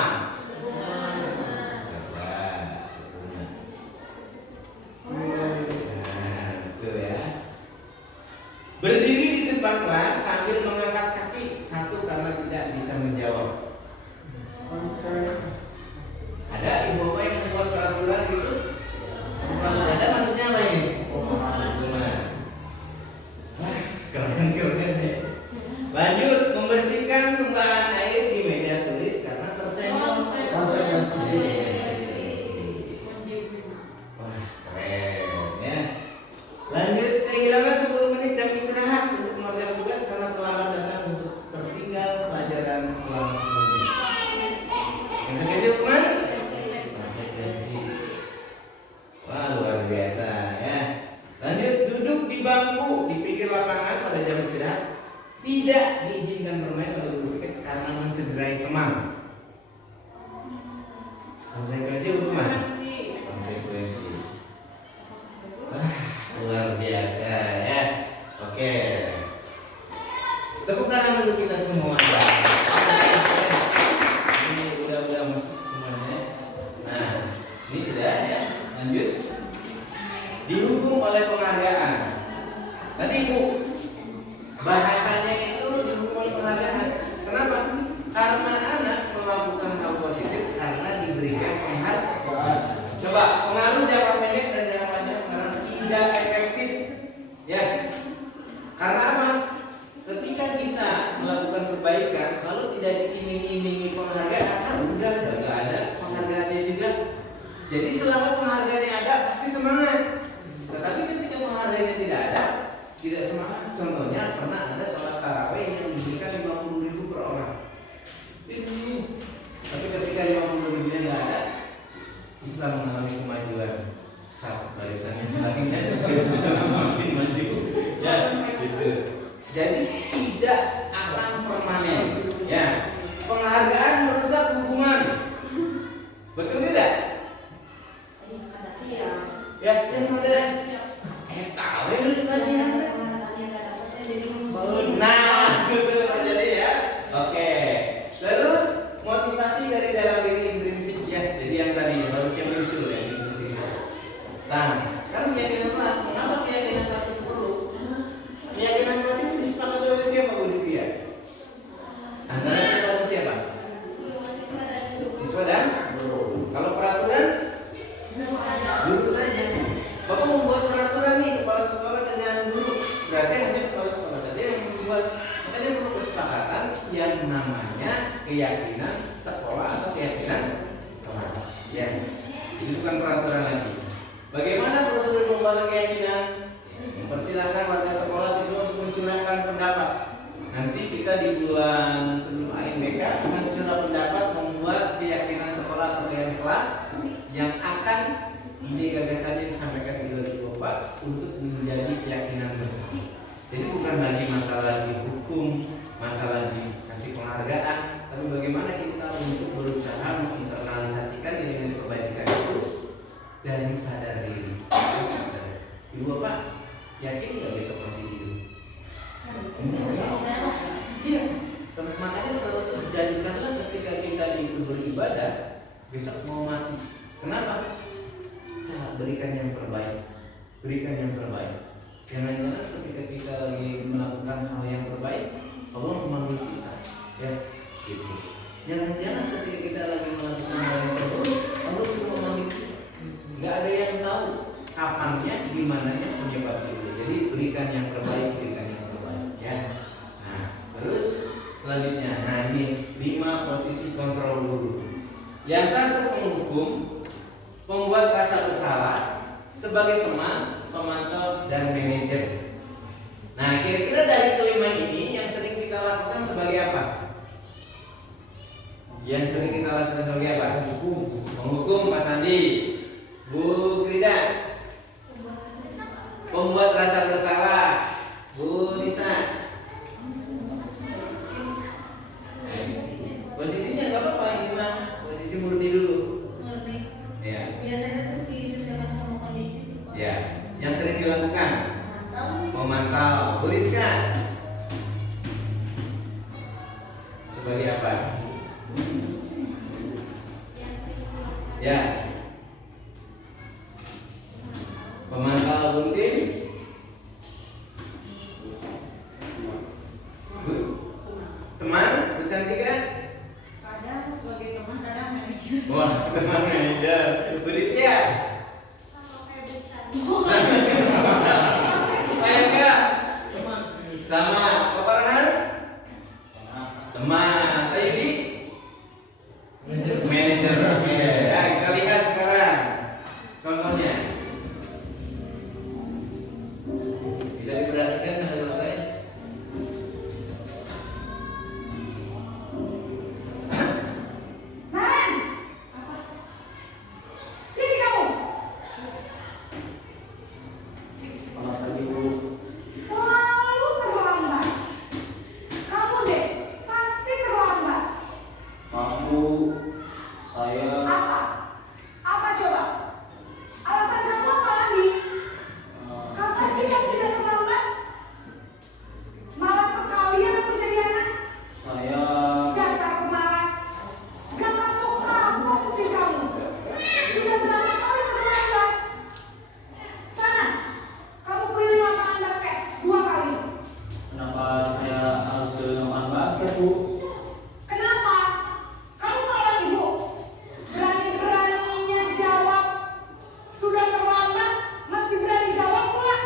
Betul ya. Berdiri di depan kelas sambil mengangkat kaki satu karena tidak bisa menjawab. Ada ibu bapak yang membuat peraturan gitu? Ada maksudnya apa ini? Wah, keren deh. Lanjut, membersihkan tumpahan air di meja tulis karena tersenggol. Konsekuensi. Wah, keren ya. Lanjut, kehilangan 10 menit jam istirahat untuk mengerjakan tugas karena terlambat datang untuk tertinggal pelajaran selama 10 menit. Yang ketiga hukuman? Konsekuensi. Wah, luar biasa ya. Lanjut, duduk di bangku di pinggir lapangan pada jam istirahat tidak diizinkan bermain pada guru piket karena mencederai teman. Konsekuensi hukuman? Konsekuensi. Wah, luar biasa ya. Oke. Tepuk tangan untuk kita semua. Ini udah masuk semuanya. Nah, ini sudah ya. Lanjut. Dihukum oleh penghargaan. Tadi Bu, bahasanya itu dihukum oleh penghargaan. Kenapa? Karena anak melakukan hal positif karena diberikan penghargaan. Coba pengaruh jangka pendek dan jangka panjang pengaruh tidak efektif. Ya. Karena apa? Ketika kita melakukan kebaikan, kalau tidak diiming-imingi penghargaan, udah nggak ada penghargaannya juga. Jadi selama penghargaannya ada, pasti semangat. Tetapi ketika penghargaannya tidak ada, tidak semangat. Contohnya pernah ada sholat tarawih yang diberikan 50.000 per orang. Tapi ketika 50.000 nggak ada, Islam mengalami kemajuan. Barisannya lainnya semakin maju. Ya, gitu. Jadi tidak akan permanen. Ya, penghargaan merusak hubungan. Betul tidak? Ya, saudara. Tahu masih ada. Nah, betul terjadi ya. Oke. Terus motivasi dari dalam diri intrinsik ya. Jadi yang tadi baru yang muncul yang intrinsik. Nah, sekarang keyakinan kelas. Mengapa keyakinan kelas itu perlu? Keyakinan kelas itu disepakati oleh siapa Bu Divya? Antara siapa dan siapa? Siswa dan guru. Kalau peraturan? Guru saja. Bapak membuat peraturan nih kepala sekolah dengan guru. Berarti hanya kepala sekolah saja yang membuat. Makanya perlu kesepakatan yang namanya keyakinan sekolah atau keyakinan kelas. Ya. Ini bukan peraturan lagi. Bagaimana prosedur membuat keyakinan? Mempersilahkan warga sekolah siswa untuk mencurahkan pendapat. Nanti kita di bulan sebelum AMBK akan mencurahkan pendapat membuat keyakinan sekolah atau keyakinan kelas yang akan ide gagasan yang disampaikan di Bapak untuk menjadi keyakinan bersama. Jadi bukan lagi masalah dihukum, masalah dikasih penghargaan, tapi bagaimana kita untuk berusaha menginternalisasikan dengan kebajikan itu dari sadar diri. Ibu Bapak yakin nggak besok masih hidup? Iya. Makanya terus jadikanlah besok mau mati. Kenapa? Berikan yang terbaik, berikan yang terbaik. Jangan-jangan ketika kita lagi melakukan hal yang terbaik, Allah memanggil kita, ya, gitu. Jangan-jangan ketika kita lagi melakukan hal yang terburuk, Allah juga memanggil kita. Gak ada yang tahu kapannya, gimananya penyebab itu. Jadi berikan yang terbaik, berikan yang terbaik, ya. Nah, terus selanjutnya, nah ini 5 posisi kontrol guru. Yang satu penghukum, membuat rasa bersalah sebagai teman, pemantau, dan manajer. Nah, kira-kira dari kelima ini yang sering kita lakukan sebagai apa? Yang sering kita lakukan sebagai apa? Penghukum, Pak Sandi, Bu Frida. Membuat rasa bersalah, Bu Nisa. Posisinya nggak apa-apa, ini mah posisi murni dulu. Ya. Biasanya tuh disesuaikan sama kondisi sih Pak. Ya, yang sering dilakukan Memantau. memantau. Bu Rizka sebagai apa? Ya, pemantau. Buntin, Bu, teman, Bu Cantika. Kadang sebagai teman, kadang manajer. Wah, teman manajer. Bu Ditya. Sama kayak besar. Kayak enggak? Sama Pak Farhan? Teman. Ayo di manajer. Oke. Ya, kita lihat sekarang contohnya. Bisa diperhatikan sampai selesai. Naren! Sini kamu! Selamat pagi Bu. Selalu terlambat. Kamu deh, pasti terlambat. Maaf Bu, saya Apa? Apa coba? Alasan kamu apa lagi? Kapan sih kamu tidak terlambat? Malas sekali ya kamu jadi anak. saya Dasar pemalas. Gak kapok-kapok sih kamu. Sudah berapa kali terlambat? Sana, kamu keliling lapangan basket 2 kali. kenapa saya harus ke lapangan basket Bu? Kenapa? Kamu kayak ibu. Berani-beraninya jawab. Sudah terlambat, masih berani jawab pula.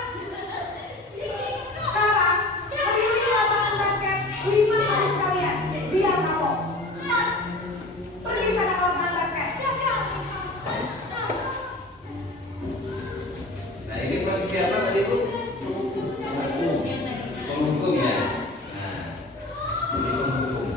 Sekarang, keliling lapangan basket 5 kali sekalian. Biar kapok. Cepat. Pergi sana ke lapangan basket. Nah, ini posisi apa tadi Bu? Penghukum ya. Nah, ini penghukum.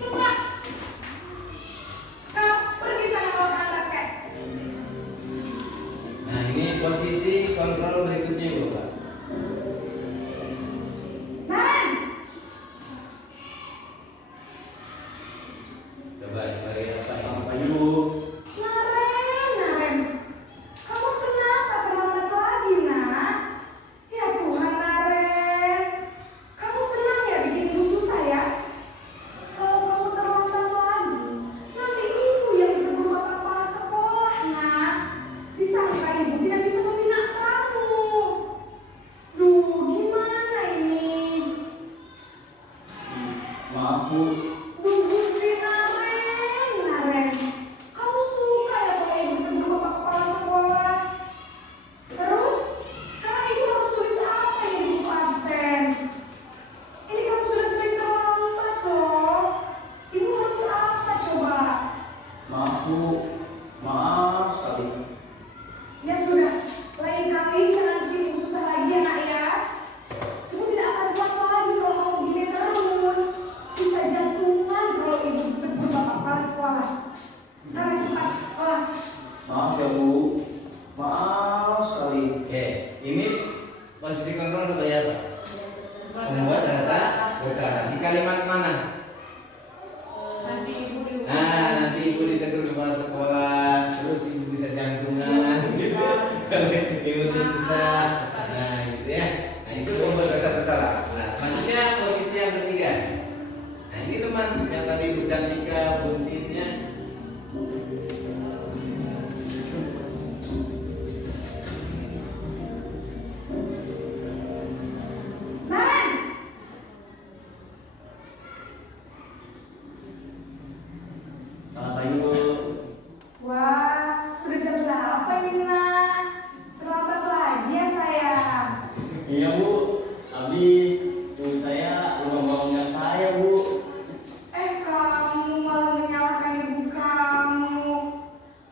Coba. Sekarang pergi sana ke lapangan basket. Nah, ini posisi kontrol berikutnya Ibu Bapak. Naren, Coba sebagai apa ini? Apa Ibu? Naren, kamu kenapa terlambat lagi, nak? Ya Tuhan, Naren, kamu senang ya bikin ibu susah ya? Kalau kamu terlambat lagi, nanti ibu yang ditegur bapak kepala sekolah, nak. Disangka ibu tidak bisa membina kamu. Duh, gimana ini? Maaf Bu. Duh, Gusti Naren, kamu suka ya kalau ibu ditegur bapak kepala sekolah? Terus, sekarang ibu harus tulis apa ya di buku absen? Ini kamu sudah sering terlambat loh. Ibu harus apa coba? Maaf Bu. Maaf sekali. Ya sudah, lain kali jangan bikin ibu susah lagi ya nak ya. Ibu tidak akan kuat lagi kalau kamu begini terus. Bisa jantungan kalau ibu ditegur bapak kepala sekolah. Sana cepat kelas. Maaf ya Bu. Maaf sekali. Oke, ini posisi kontrol sebagai apa? Membuat rasa bersalah. Di kalimat mana? Nanti ibu dihukum. Nah, nanti ibu ditegur kepala sekolah, terus ibu bisa jantungan, gitu. Ibu tuh susah. Nah, gitu ya. Nah, itu membuat rasa bersalah. Nah, selanjutnya posisi yang ketiga. Nah, ini teman yang tadi ibu Cantika buntinnya. Naren, Apa Ibu? wah sudah jam berapa ini nak? Terlambat lagi ya sayang. Iya Bu. Habis ibu saya belum bangunkan saya Bu. Kamu malah menyalahkan ibu kamu.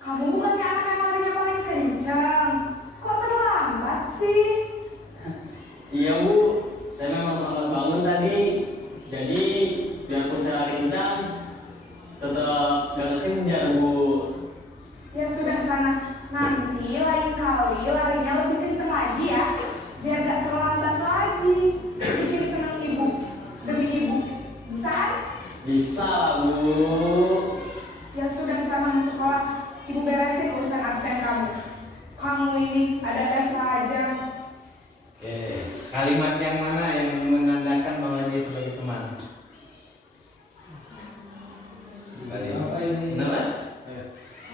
Kamu bukannya anak yang larinya paling kencang. Kok terlambat sih? Iya Bu. Saya memang terlambat bangun tadi. Jadi biarpun saya lari kencang, tetap gak kejar Bu. Ya sudah sana. Nanti lain kali larinya lebih kencang lagi ya. Biar gak terlambat lagi. Bikin senang ibu. Demi ibu. Bisa? Bisa Bu. Ya sudah sama masuk kelas. Ibu beresin urusan absen kamu. Kamu ini ada saja. Oke, kalimat yang mana yang menandakan bahwa dia sebagai teman? Apa ini? Kenapa?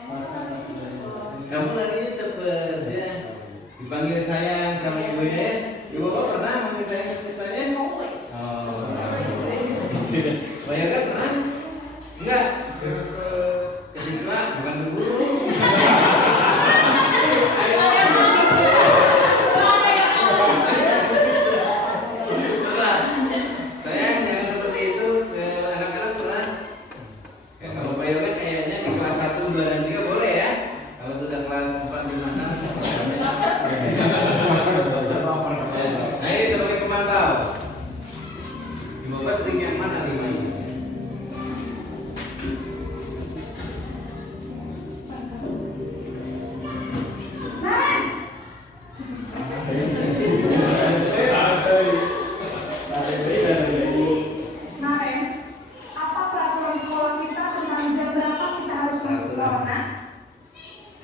Pasangan sebenarnya. Kamu larinya cepet ya. Dipanggil sayang sama ibunya ya. Ibu kok pernah manggil sayang ke siswanya? Oh. Saya kan pernah? Enggak. Ke siswa bukan ke guru. Pernah. Sayang jangan seperti itu ke anak-anak pernah. Ya, kalau Pak Yoga kayaknya di kelas 1, 2, dan 3 boleh ya. Kalau sudah kelas 4, 5, 6 Nah ini sebagai pemantau. Ibu Bapak sering yang mana 5 ini? Naren, Naren, apa peraturan sekolah kita tentang jam berapa kita harus masuk sekolah, nak?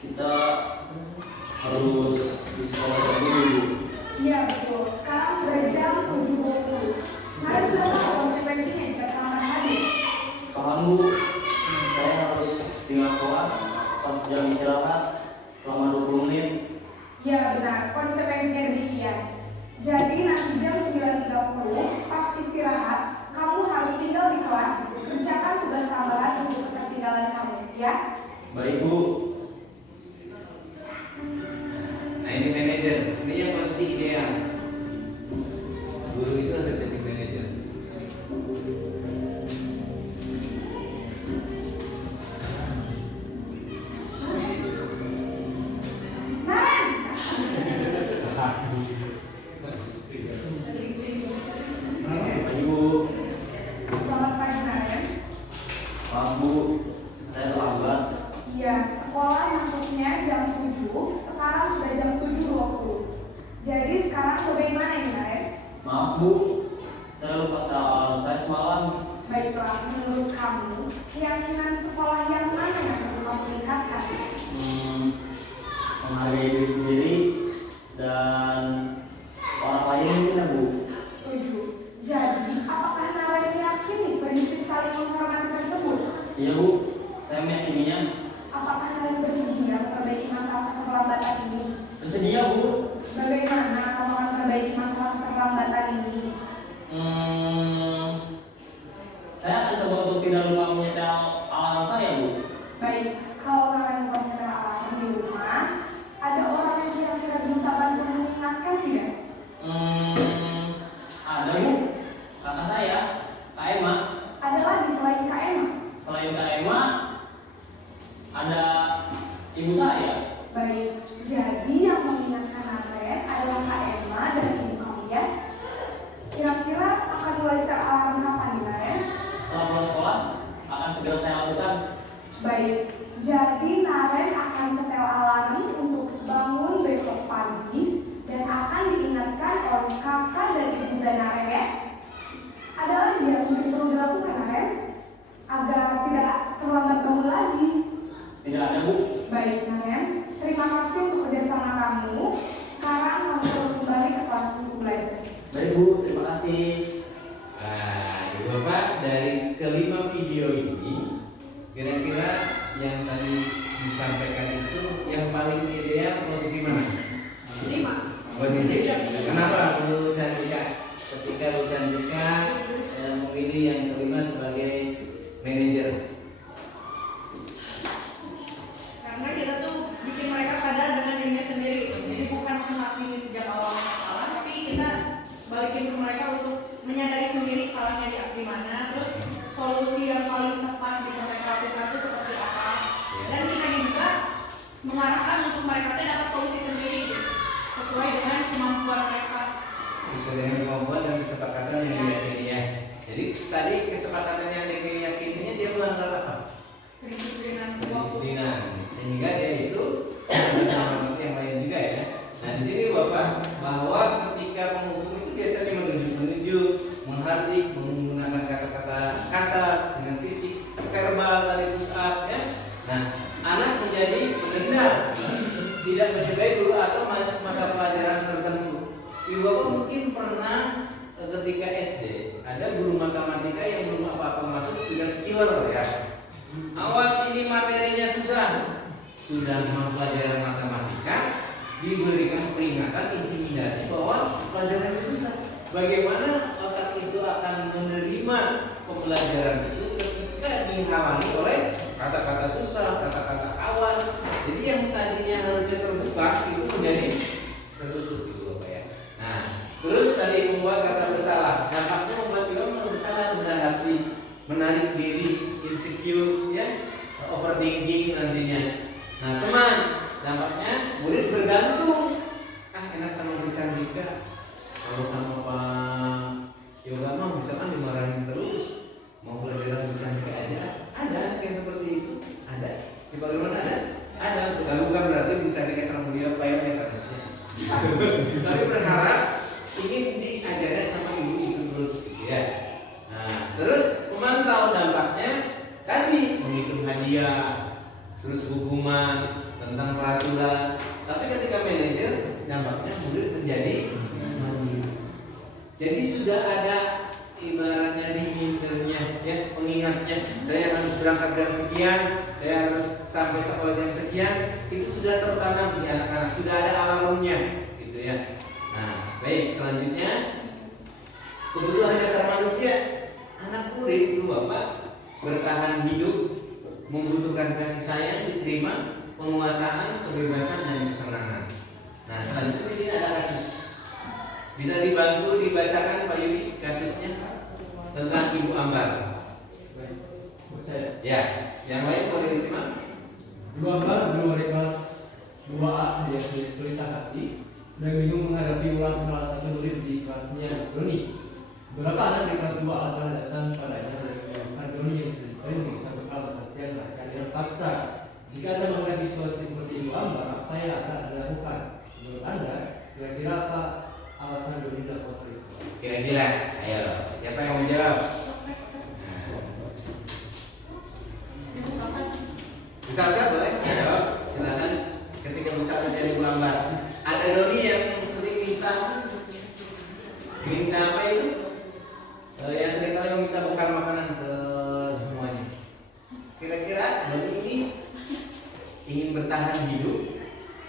Kita harus di sekolah dulu. Iya betul. Sekarang sudah jam 7.20. Naren sudah tahu konsekuensinya jika terlambat lagi. Paham Bu. Saya harus tinggal kelas pas jam istirahat selama 20 menit. Ya benar, konsekuensinya demikian. Jadi nanti jam 9.30 pas istirahat, kamu harus tinggal di kelas, kerjakan tugas tambahan untuk ketertinggalan kamu, ya? Baik Bu. Nah ini manajer, ini yang posisi ideal. Guru itu harus jadi manajer. Naren, Bu, saya lupa soal saya semalam. Baiklah, menurut kamu, keyakinan sekolah yang mana yang perlu kamu tingkatkan? Menghargai diri sendiri dan orang lain mungkin ya Bu. Setuju. Jadi, apakah Nara meyakini prinsip saling menghormati tersebut? Iya Bu, saya meyakininya. Apakah Nara bersedia memperbaiki masalah keterlambatan ini? Bersedia Bu. Bagaimana kamu akan memperbaiki masalah keterlambatan ini? Saya akan coba untuk tidak lupa menyetel alarm saya Bu. Baik, kalau Nara lupa menyetel alarm di rumah, ada orang yang kira-kira bisa bantu mengingatkan tidak? Ada Bu, kakak saya, Kak Emma. Ada lagi selain Kak Emma? Selain Kak Emma, ada ibu saya. Baik, jadi yang mengingatkan Naren adalah Kak Emma dan ibu kamu ya. Kira-kira akan mulai setel alarm kapan nih Naren? Setelah pulang sekolah, akan segera saya lakukan. Baik, jadi Naren akan setel alarm untuk bangun besok pagi dan akan diingatkan oleh kakak dan ibu dan Naren ya. Ada lagi yang mungkin perlu dilakukan Naren agar tidak terlambat bangun lagi? Tidak ada Bu. Baik Naren, terima kasih untuk kerjasama kamu. Sekarang kamu perlu kembali ke kelas untuk belajar. Baik Bu, terima kasih. Nah, Ibu Bapak, dari kelima video ini, kira-kira yang tadi disampaikan itu yang paling ideal posisi mana? 5. Posisi? Kenapa Bu Chandika? Ketika Bu Chandika memilih yang kelima sebagai manajer. Karena kita tuh bikin mereka sadar dengan dirinya sendiri. Jadi bukan menghakimi sejak awal salah, tapi kita balikin ke mereka untuk menyadari sendiri salahnya di mana, terus solusi yang paling tepat bisa mereka lakukan itu seperti apa. Dan kita juga mengarahkan untuk mereka dapat solusi sendiri sesuai dengan kemampuan mereka. Sesuai dengan kemampuan dan kesepakatan yang diyakininya. Jadi tadi kesepakatan yang diyakininya dia melanggar apa? Kedisiplinan. Sehingga dia itu menghormati yang lain juga ya. Nah di sini Bapak, bahwa ketika menghukum itu biasanya menunjuk, menghardik, menggunakan kata-kata kasar dengan fisik, verbal tadi push up ya. Nah anak menjadi menendam, tidak menyukai guru atau mata pelajaran tertentu. Ibu Bapak mungkin pernah ketika SD ada guru matematika yang belum apa-apa masuk sudah killer ya. Awas ini materinya susah. Sudah pelajaran matematika diberikan peringatan intimidasi bahwa pelajaran itu susah. Bagaimana otak itu akan menerima pembelajaran itu ketika dihalangi oleh kata-kata susah, kata-kata awas. Jadi yang tadinya harusnya terbuka itu menjadi tertutup gitu Bapak ya. Nah, terus tadi membuat rasa bersalah. Dampaknya membuat siswa bersalah, rendah hati, menarik diri, insecure, ya, overthinking nantinya. Nah teman, dampaknya murid bergantung. Enak sama Bu Chandika. Kalau sama Pak Yoga mah misalkan dimarahin terus. Mau pelajaran Bu Chandika aja. Ada yang seperti itu. Ada. Di bagaimana ada? Ada. Lalu bukan berarti Bu Chandika sama dia payah seharusnya. Tapi berharap ingin diajarkan sama ibu itu terus, gitu ya. Nah, terus memantau dampaknya tadi menghitung hadiah, terus hukuman tentang peraturan. Tapi ketika manajer dampaknya murid menjadi mandiri. Jadi sudah ada ibaratnya remindernya, ya, pengingatnya. Saya harus berangkat jam sekian, saya harus sampai sekolah jam sekian. Itu sudah tertanam di anak-anak, sudah ada alarmnya, gitu ya. Nah, baik, selanjutnya kebutuhan dasar manusia. Anak murid itu Bapak bertahan hidup membutuhkan kasih sayang, diterima, penguasaan, kebebasan dan kesenangan. Nah, selanjutnya di sini ada kasus. Bisa dibantu dibacakan Pak Yudi kasusnya tentang Ibu Ambar. Ya, yang lain boleh disimak. Ibu Ambar guru dari kelas 2A di SD Pelita Hati sedang bingung menghadapi ulang salah satu murid di kelasnya Doni. Beberapa anak di kelas 2A telah datang padanya dan menyebutkan Doni yang sering meminta bekal makan siang dan kehadiran paksa. Jika Anda menghadapi situasi seperti Ibu Ambar, apa yang akan Anda lakukan? Menurut Anda, kira-kira apa alasan Doni melakukan itu? Kira-kira, ayo siapa yang mau jawab? Bisa boleh? Ayo, silakan. Ketika bisa jadi lambat. Ada Doni yang sering minta apa itu? Yang sering kali minta bekal makanan ke semuanya. Kira-kira Doni ini ingin bertahan hidup,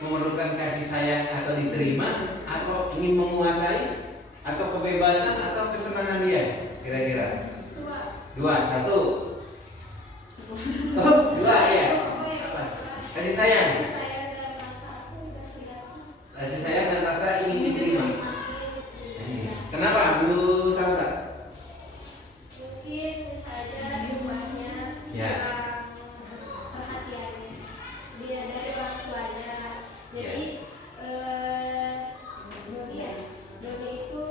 memerlukan kasih sayang atau diterima, atau ingin menguasai, atau kebebasan atau kesenangan dia? Kira-kira dua, satu. Oh, dua ya. Apa? Kasih sayang. Kasih sayang dan rasa ingin diterima. Kenapa, Bu Salsa? Mungkin misalnya di rumahnya Ya. perhatiannya dia dari orang tuanya. Jadi Doni itu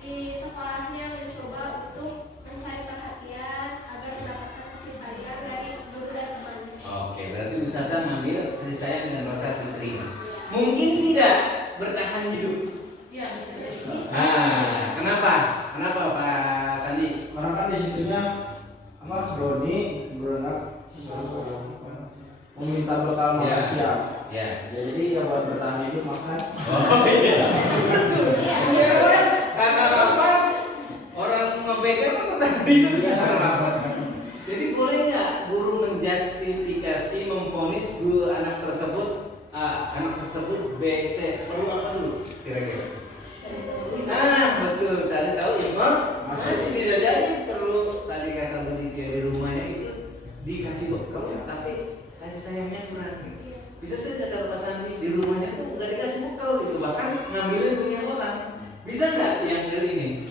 di sekolahnya mencoba untuk mencari perhatian agar mendapatkan kasih sayang dari guru dan temannya. Oke, berarti Bu Salsa ngambil kasih sayang dan rasa diterima. Mungkin tidak bertahan hidup. Ya, bisa jadi. Nah, kenapa? Kenapa Pak Sandi? Karena kan di situnya apa Doni berenak meminta bekal Ya. makan siang. Ya. Jadi ya buat bertahan hidup makan. Oh iya. Iya kan? Karena lapar orang ngebegal kan bertahan hidup karena lapar. Jadi boleh nggak guru menjustifikasi memvonis guru anak tersebut B, C, perlu apa dulu kira-kira? Nah betul, cari tahu info. Masih bisa jadi perlu tadi kata Bu Lydia di rumahnya itu dikasih bekal tapi kasih sayangnya kurang. Bisa saja kalau Pak Sandi di rumahnya tuh nggak dikasih bekal gitu, bahkan ngambilin punya orang. Bisa nggak yang ke ini?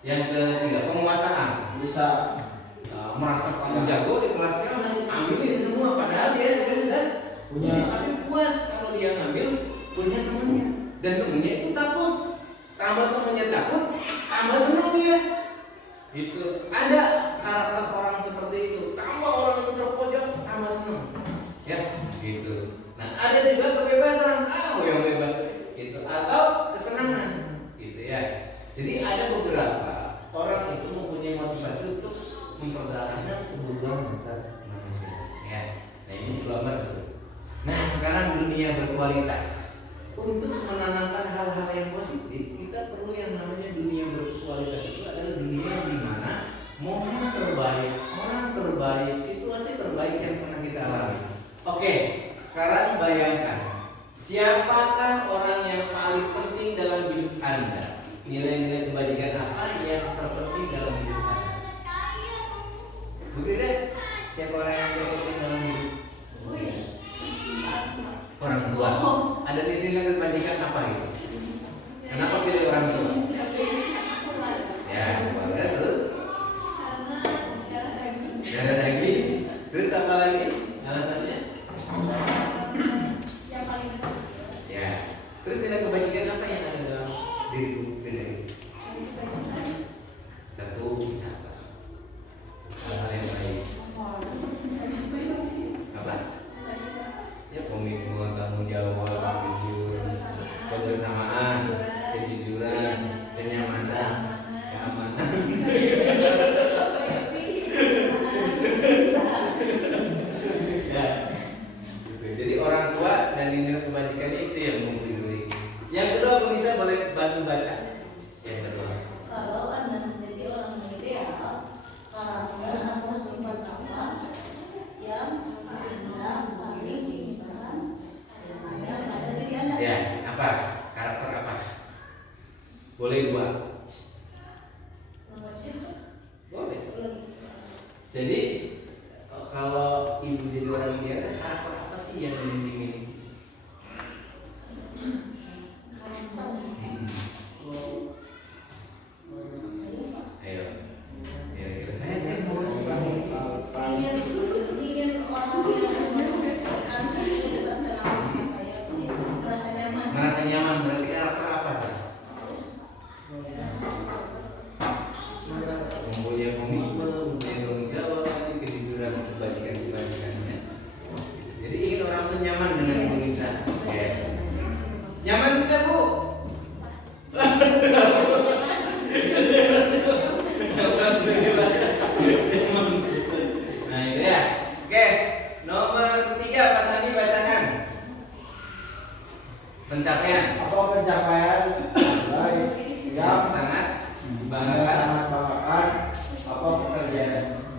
Yang ketiga penguasaan. Bisa Merasa paling jago di kelasnya, ambilin semua padahal dia sudah punya, tapi puas kalau dia ngambil punya temennya, dan temennya itu takut. Tambah temennya takut, tambah senang dia. Itu ada karakter orang seperti itu. Tambah orang itu terpojok, tambah senang. Ya, gitu. Nah, ada juga kebebasan. Yang bebas itu atau kesenangan, gitu ya. Jadi ada beberapa orang itu mempunyai motivasi untuk mempertahankan kebutuhan dasar manusia. Ya, nah ini gambar coba. Nah, sekarang dunia berkualitas. Untuk menanamkan hal-hal yang positif, kita perlu yang namanya dunia berkualitas. Itu adalah dunia di mana momen terbaik, orang terbaik, situasi terbaik yang pernah kita alami. Oke, sekarang bayangkan, siapakah orang yang paling penting dalam hidup Anda? Nilai-nilai kebajikan apa yang terpenting dalam hidup Anda? Begitu deh, siapa orang yang terpenting dalam hidup? Orang tua. Ada nilai kebajikan apa gitu? Kenapa pilih orang tua? Ya, keluarga terus? Darah daging. Terus apa lagi? Alasannya? Yang paling dekat. Ya. Terus nilai kebajikan apa yang ada dalam diriku? Satu, wisata. Hal-hal yang baik. Apa? Ya, komitmen, tanggung jawab, jujur, kebersamaan, kejujuran, kenyamanan, keamanan. Ya. Jadi orang tua dan nilai kebajikannya itu yang memiliki. Yang kedua, pemirsa boleh bantu baca. Yang kedua. Kalau Anda menjadi orang yang ideal, karakter atau sifat apa yang Anda paling inginkan yang ada pada diri Anda? Ya, apa? Karakter apa? Boleh dua. Boleh. Jadi kalau ibu jadi orang ideal, karakter apa sih yang dimiliki? Ayo. Ya, saya mau Ingin orang yang menunjukkan Anda ingin berkenal sama saya, merasa nyaman. merasa nyaman, berarti karakter apa? Mempunyai komitmen, mempunyai tanggung jawab, kejujuran, kebajikan-kebajikannya. Jadi ingin orang itu nyaman dengan Indonesia. Nyaman tidak, Bu? pencapaian apa pencapaian baik yang sangat banggakan banggakan. sangat banggakan apa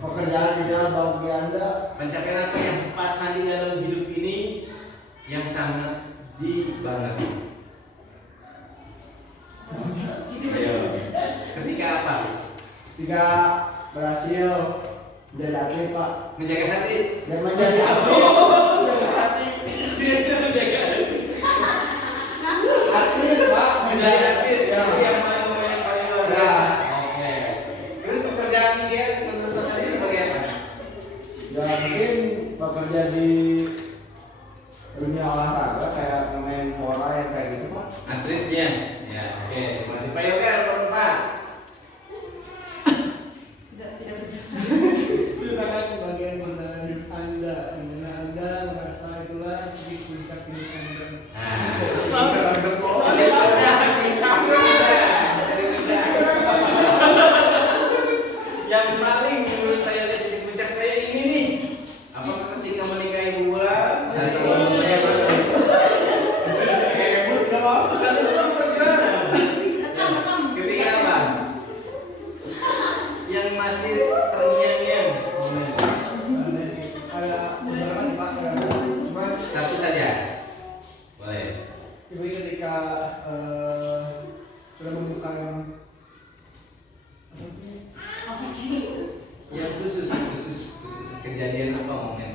pekerjaan ideal bagi Anda. Pencapaian apa yang pas di dalam hidup ini yang sangat dibanggakan? Ayo. Ketika apa? Ketika berhasil menjadi atlet Pak Menjaga hati. dan menjadi atlet atlet Pak Menjadi atlet ya. itu yang paling luar Ya. biasa. Oke. Terus pekerjaan ideal menurut Mas Adi sebagai apa? Ya mungkin bekerja di dunia olahraga kayak pemain bola yang kayak gitu Pak. Atletnya. Ya, oke. Masih Pak Yoga nomor 4. Itu sangat bagian perjalanan hidup Anda, di mana Anda merasa itulah titik puncak hidup Anda. Yang paling menurut saya di puncak saya ini nih, apakah ketika menikahi Bu Bulan atau ketika apa? Yang masih terngiang-ngiang. Ada beberapa sih, Pak, cuman Satu saja. Boleh. ini ketika sudah membuka apa sih? Yang khusus kejadian apa momen?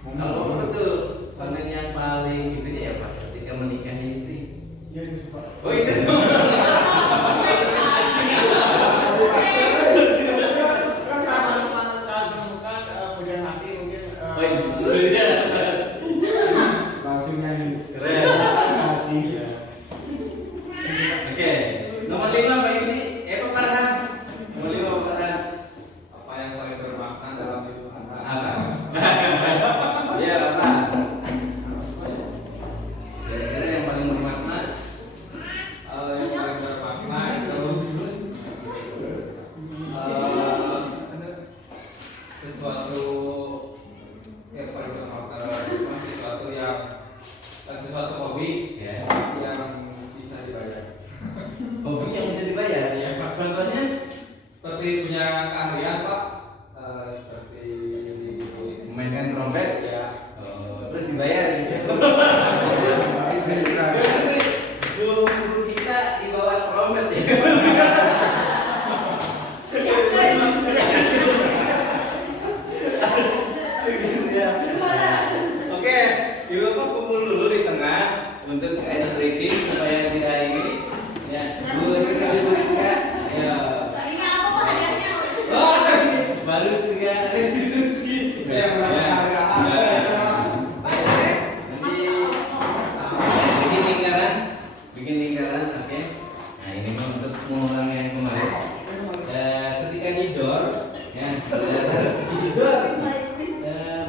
Kalau Bapak betul momen yang paling gitu ya Pak, ketika menikahi istri. Ya itu Pak. Oh itu semua. Saat menemukan pujian hati mungkin Oh iya. Langsung nyanyi. Keren. Hati. Oke. Nomor 5 Pak ini. Pak Farhan. Nomor 5 Pak Farhan. Apa yang paling bermakna dalam hidup Anda? Apa? Iya apa? Kira-kira yang paling bermakna. Yang paling bermakna itu sesuatu yang paling bermakna, sesuatu yang sesuatu hobi Ya. yang bisa dibayar. Hobi yang bisa dibayar. Ya, Pak. Contohnya Seperti punya keahlian Pak, seperti memainkan trompet. ya. Terus dibayar gitu. Guru kita di bawah trompet ya. Oke, ibu bapak kumpul dulu di tengah untuk ice breaking supaya tidak ini. Ya, Bu Rizka. Ya. Oh, baru sudah restitusi. Yang berhargaan. Nanti bikin lingkaran, oke. Nah ini mah untuk mengulang yang kemarin. Ketika di door, ya, door,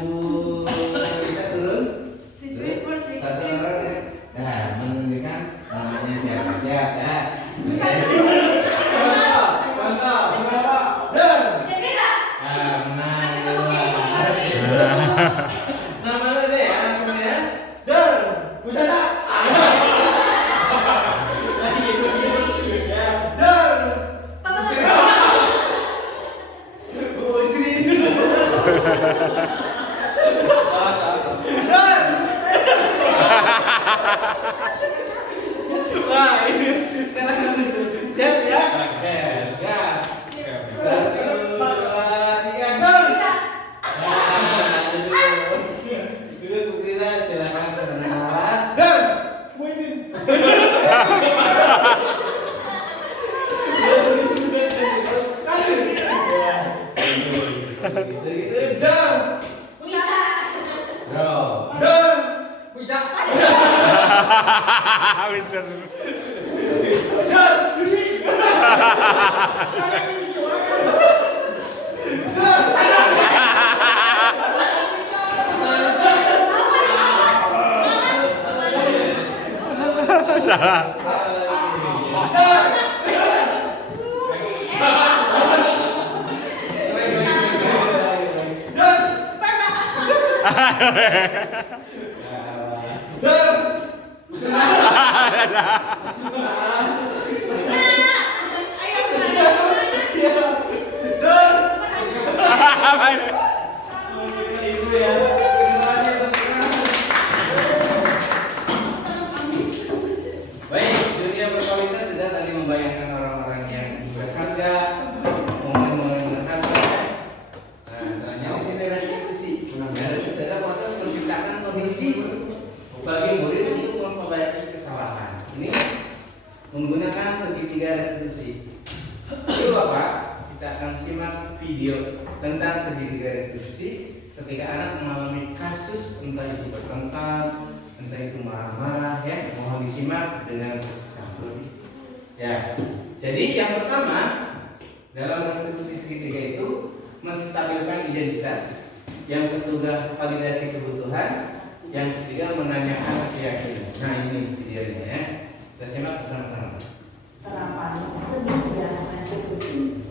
Bu bisa turun. Satu orang, ya. Nah menunjukkan namanya siapa siap ya. Contoh, door. Menang dua. Nama lu deh ya, langsung ya. Door, Pusaka. Ya, door. Bu Istri. Door. Wah, ini sekarang siap ya? Oke, siap. Satu, dua, tiga, door. Nah, dulu Bu Krila silakan berkenalan. Door. Gitu, door. Door. Door. Itu ya. Terima kasih teman-teman. Baik, dunia berkualitas sudah tadi membayangkan orang-orang yang berharga, momen-momen berharga. Nah, selanjutnya di sini restitusi. Ya, ada proses menciptakan kondisi bagi murid untuk memperbaiki kesalahan. Ini menggunakan segitiga restitusi. Itu apa? Kita akan simak video tentang segitiga restitusi ketika anak mengalami kasus entah itu bertengkar, entah itu marah-marah, ya. Mohon disimak dengan seksama. Ya. Jadi yang pertama dalam restitusi segitiga itu menstabilkan identitas, yang kedua validasi kebutuhan, yang ketiga menanyakan keyakinan. Nah ini videonya ya. Kita simak bersama-sama. Terapan segitiga restitusi.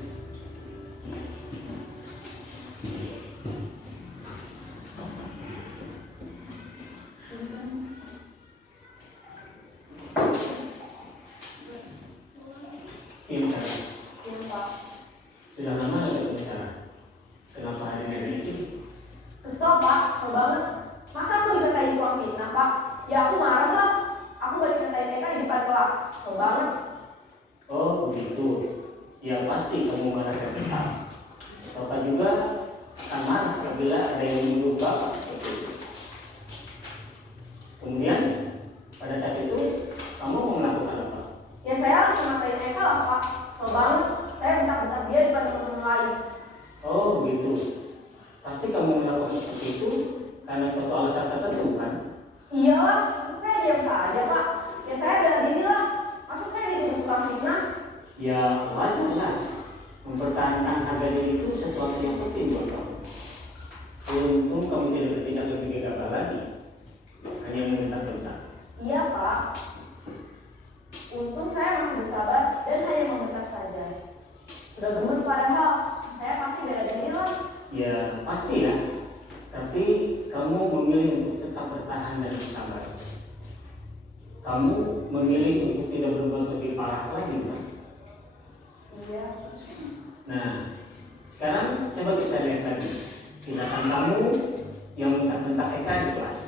Pintar. Sudah lama nggak bicara. Kenapa hari ini sih? Kesel Pak, kesel banget. Masa aku dikatain uang fitnah Pak? Ya aku marah lah. Aku balik dikatain Eka di depan kelas. Kesel banget. Oh begitu. Ya pasti kamu marah dan kesal. Bapak juga akan marah apabila ada yang menyinggung Bapak seperti itu. Kemudian pada saat itu kamu mau melakukan apa? Ya saya langsung ngatain Eka lah Pak. Kesel banget. Saya bentak-bentak dia di depan teman-teman lain. Oh begitu. Pasti kamu melakukan seperti itu karena suatu alasan tertentu kan? Iyalah, masa saya diam saja Pak. Ya saya bela diri lah. Masa saya dituduh tukang fitnah? Ya wajar lah. Mempertahankan harga diri itu sesuatu yang penting buat kamu. Untung kamu tidak bertindak lebih gegabah lagi, hanya membentak-bentak. Iya Pak. Untung saya masih bersabar dan hanya membentak saja. Sudah gemes padahal saya pasti bela diri lah. Ya pastilah. Tapi kamu memilih untuk tetap bertahan dan bersabar. Kamu memilih untuk tidak berbuat lebih parah lagi kan? Iya. Nah, sekarang coba kita lihat lagi tindakan kamu yang bentak-bentak Eka di kelas.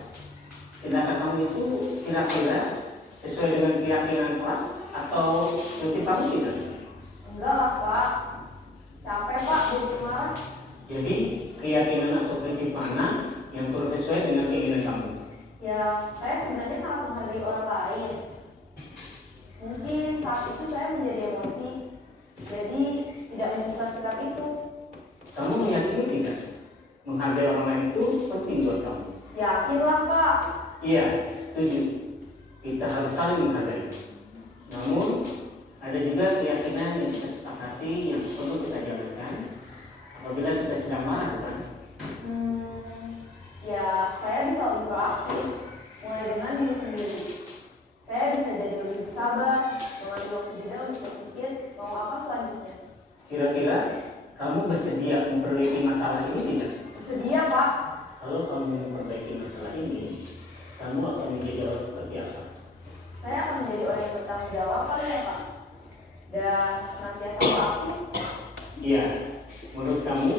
Tindakan kamu itu kira-kira sesuai dengan keyakinan kelas atau prinsip kamu tidak? Enggak lah Pak. Capek Pak, jadi marah. Jadi keyakinan atau prinsip mana yang perlu sesuai dengan keinginan kamu? Ya, saya sebenarnya sangat menghargai orang lain. Mungkin saat itu saya menjadi emosi, jadi tidak menentukan sikap itu. Kamu meyakini tidak? Menghargai orang lain itu penting buat kamu. Yakinlah Pak. Iya, setuju. Kita harus saling menghargai. Namun ada juga keyakinan yang kita sepakati yang perlu kita jalankan apabila kita sedang marah kan? Ya, saya bisa lebih proaktif, mulai dengan diri sendiri. Saya bisa jadi lebih sabar, mengambil waktu jeda untuk berpikir mau apa selanjutnya. Kira-kira kamu bersedia memperbaiki masalah ini tidak? Sedia Pak. Kalau kamu memperbaiki masalah ini, kamu akan menjadi orang seperti apa? Saya akan menjadi orang yang bertanggung jawab kali ya Pak. Dan senantiasa proaktif. Iya, menurut kamu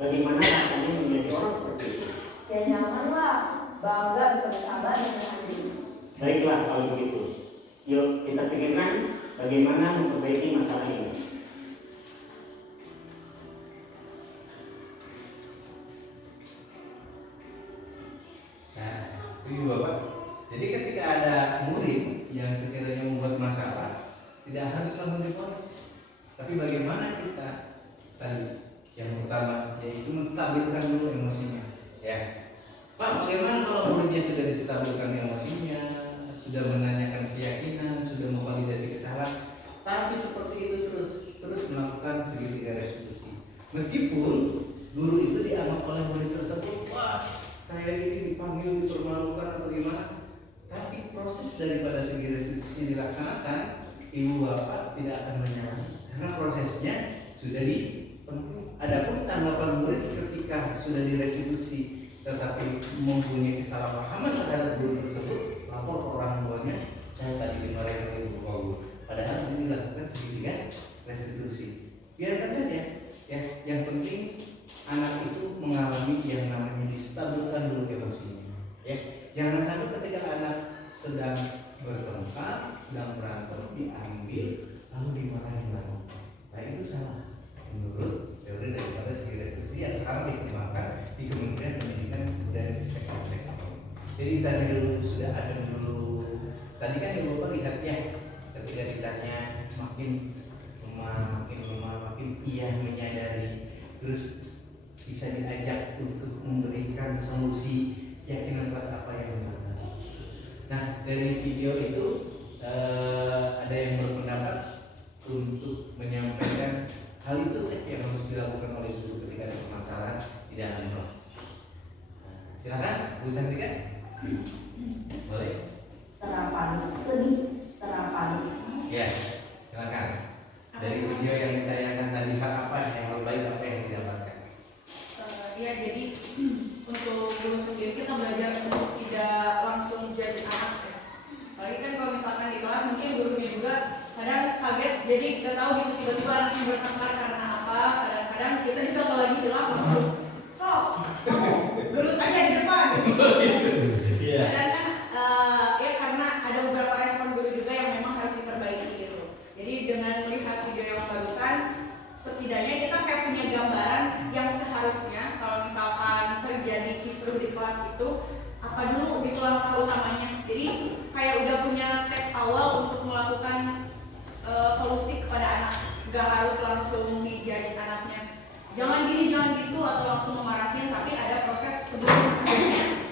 bagaimana rasanya menjadi orang seperti itu? Ya nyaman lah, bangga bisa bersabar dengan diri. Baiklah kalau begitu. Yuk kita pikirkan bagaimana memperbaiki masalah ini. Nah, ini Bapak. Jadi ketika ada murid yang sekiranya membuat masalah, tidak harus langsung diponis. Tapi bagaimana kita tadi yang pertama yaitu menstabilkan dulu emosinya. Ya, Pak, bagaimana kalau muridnya sudah distabilkan emosinya, sudah menanyakan keyakinan, sudah memvalidasi kesalahan, tapi seperti itu terus melakukan segitiga restitusi. Meskipun guru itu dianggap oleh murid tersebut, wah, saya ini dipanggil dipermalukan atau gimana, tapi proses daripada segi restitusi dilaksanakan, ibu bapak tidak akan menyerah karena prosesnya sudah dipenuhi. Adapun tanggapan murid ketika sudah direstitusi tetapi mempunyai kesalahpahaman terhadap guru tersebut, lapor ke orang tuanya, saya tadi dimarahin oleh ibu bapak guru. Padahal ini dilakukan segitiga restitusi. Biarkan saja, ya. Yang penting anak itu mengalami yang namanya distabilkan dulu emosinya. Ya, jangan sampai ketika anak sedang bertengkar, sedang berantem diambil lalu dimarahin lagi. Nah itu salah menurut teori daripada segi restitusi yang sekarang dikembangkan di Kementerian Pendidikan dan Ristek. Jadi tadi dulu sudah ada dulu. Tadi kan ibu bapak lihat ya, ketika ditanya makin lemah, makin ia menyadari, terus bisa diajak untuk memberikan solusi keyakinan kelas apa yang benar. Nah dari video itu ada yang berpendapat untuk menyampaikan hal itu yang harus dilakukan oleh guru ketika ada permasalahan di dalam kelas. Nah, silakan Bu Cantika. Boleh. Terapan seni, terapan seni. Ya, silakan. Dari video yang ditayangkan tadi hal apa yang lebih baik, apa yang didapatkan? Ya jadi untuk guru sendiri kita belajar untuk tidak langsung judge anak ya. Apalagi kan kalau misalkan di kelas mungkin gurunya juga kadang kaget, jadi kita tahu gitu tiba-tiba anaknya bertengkar karena apa. Kadang-kadang kita juga kalau lagi gelap langsung sok kamu guru tanya di depan. Dan kan ya karena ada beberapa respon guru juga yang memang harus diperbaiki gitu. Jadi dengan melihat video yang barusan, setidaknya kita kayak punya gambaran yang seharusnya kalau misalkan terjadi kisruh di kelas itu apa dulu gitu langkah utamanya. Jadi kayak udah punya step awal untuk melakukan solusi kepada anak. Gak harus langsung dijudge anaknya, jangan gini jangan gitu atau langsung memarahin, tapi ada proses sebelum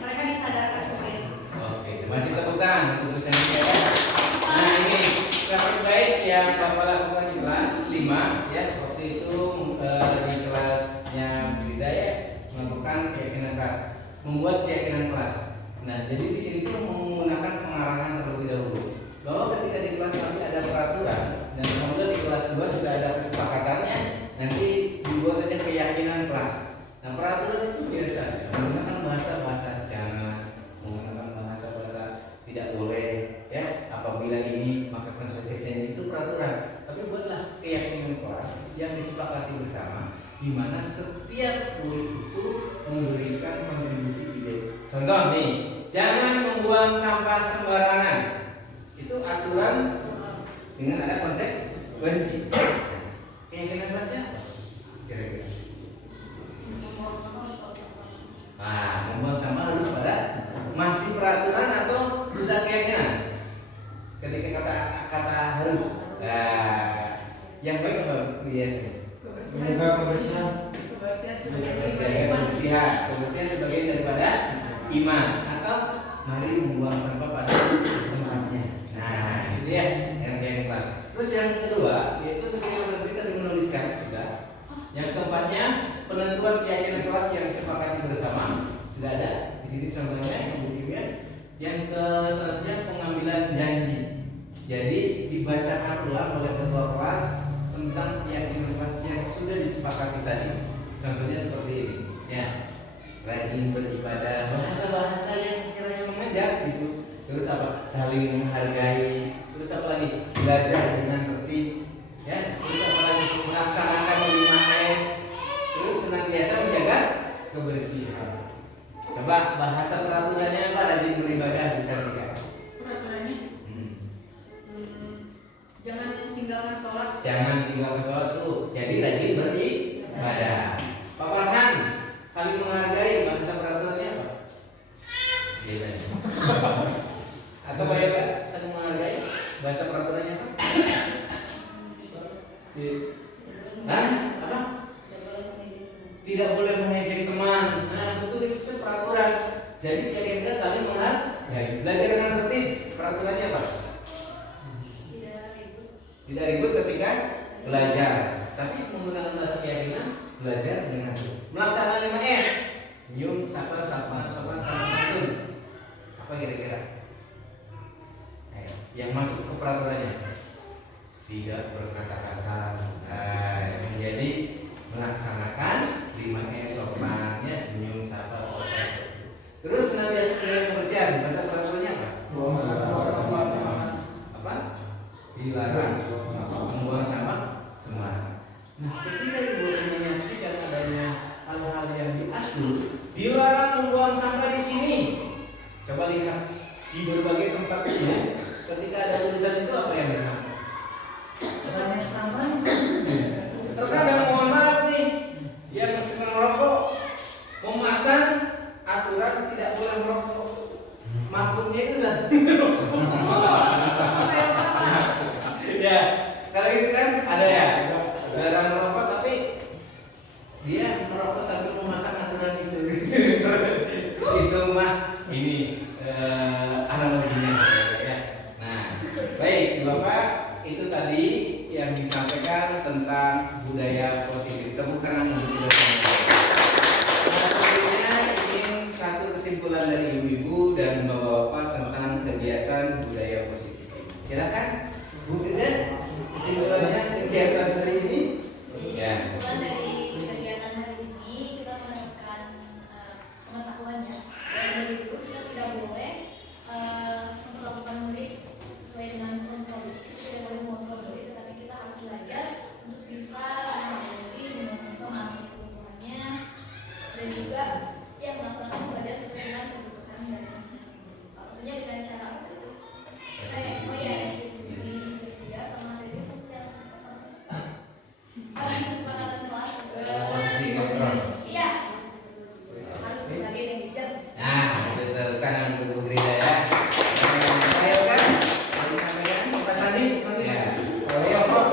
mereka disadarkan seperti itu. Oke, masih tepuk tangan untuk Bu Cantika. Nah ini kabar baik yang Bapak lakukan di kelas 5 ya, waktu itu di kelasnya budidaya melakukan keyakinan kelas, membuat keyakinan kelas. Nah jadi di sini tuh menggunakan pengarahan terlebih dahulu bahwa ketika di kelas masih ada peraturan dan kemudian di kelas 2 sudah ada kesepakatannya, nanti dibuat aja keyakinan kelas. Nah peraturan itu biasanya menggunakan bahasa-bahasa jangan, menggunakan bahasa-bahasa tidak boleh ya, apabila ini maka konsekuensinya itu peraturan. Tapi buatlah keyakinan kelas yang disepakati bersama, di mana setiap murid itu memberikan kontribusi ide. Contoh nih, jangan membuang sampah sembarangan. Itu aturan dengan ada konsekuensi. Keyakinan kelasnya apa? Kira-kira. Nah, membuang sampah harus pada masih peraturan atau sudah keyakinan? Ketika kata harus, yang baik apa biasanya? Menjaga kebersihan. Kebersihan sebagai daripada iman, atau mari membuang sampah pada tempatnya. Nah, itu ya yang kelas. Terus yang kedua yaitu seperti kita menuliskan sudah. Yang keempatnya penentuan keyakinan kelas yang disepakati bersama sudah ada di sini contohnya yang bukunya. Yang selanjutnya pengambilan janji. Jadi dibacakan ulang oleh ketua kelas tentang keyakinan kelas yang sudah disepakati tadi. Contohnya seperti ini, ya. Rajin beribadah, bahasa-bahasa yang sekiranya mengajak gitu. Terus apa? Saling menghargai. Terus apa lagi? Belajar dengan tertib, ya. Terus apa lagi? Melaksanakan 5S. Terus senantiasa menjaga kebersihan. Coba bahasa peraturannya apa? Rajin beribadah dicantikan. Peraturannya? Jangan tinggalkan sholat. Jangan tinggalkan sholat tuh. Jadi rajin beribadah. Pak Farhan, saling menghargai, bahasa peraturannya apa? Biasanya. Atau Pak Yoga, saling menghargai, bahasa peraturannya apa? Hah? Apa? Tidak boleh mengejek teman. Nah betul itu peraturan. Jadi kita saling menghargai. Belajar dengan tertib. Peraturannya apa? Tidak ribut ketika belajar. Tapi menggunakan bahasa keyakinan. Belajar dengan melaksanakan 5S. Senyum, sapa, sopan, santun. Apa kira-kira? Yang masuk ke peraturannya tidak berkata kasar. Menjadi melaksanakan 5S sopannya, senyum, sapa, sopan. Terus nanti kebersihan. Bahasa peraturannya apa? Buang apa? Dilarang membuang sampah sembarangan. Nah, ketika Ibu menyaksikan adanya hal-hal yang diatur, dilarang membuang sampah di sini. Coba lihat di berbagai tempat ini, ketika ada tulisan itu apa yang disampaikan? Banyak sampah. Terkadang mohon maaf nih, yang suka merokok memasang aturan tidak boleh merokok. Maklumnya itu satu. Ya, kalau itu kan ada ya, larang merokok tapi dia merokok sambil memasang aturan itu. Terus itu mah ini analoginya ya. Nah, baik Bapak, itu tadi yang disampaikan tentang budaya positif. Tepuk tangan untuk budaya positif. Selanjutnya ingin satu kesimpulan dari ibu-ibu dan bapak-bapak tentang kegiatan budaya positif. Silakan, Bu Firda, kesimpulannya kegiatan hari ini. Ya. Kesimpulan dari kegiatan hari ini kita menemukan pengetahuannya. Dan dari itu kita tidak boleh memperlakukan murid sesuai dengan kontrol. Tidak boleh mengontrol murid, tetapi kita harus belajar untuk bisa mengerti, memahami kebutuhannya, dan juga yang melaksanakan belajar sesuai dengan kebutuhan dari masing-masing. Salah satunya dengan cara apa tadi? Restitusi dia sama dari itu yang kesepakatan kelas. Posisi kontrol. Iya, harus sebagai manajer. Nah, betul tangan untuk Bu Firda ya. Ayo kan, tadi sampaikan Pak Sandi. Ya. Ayo kok,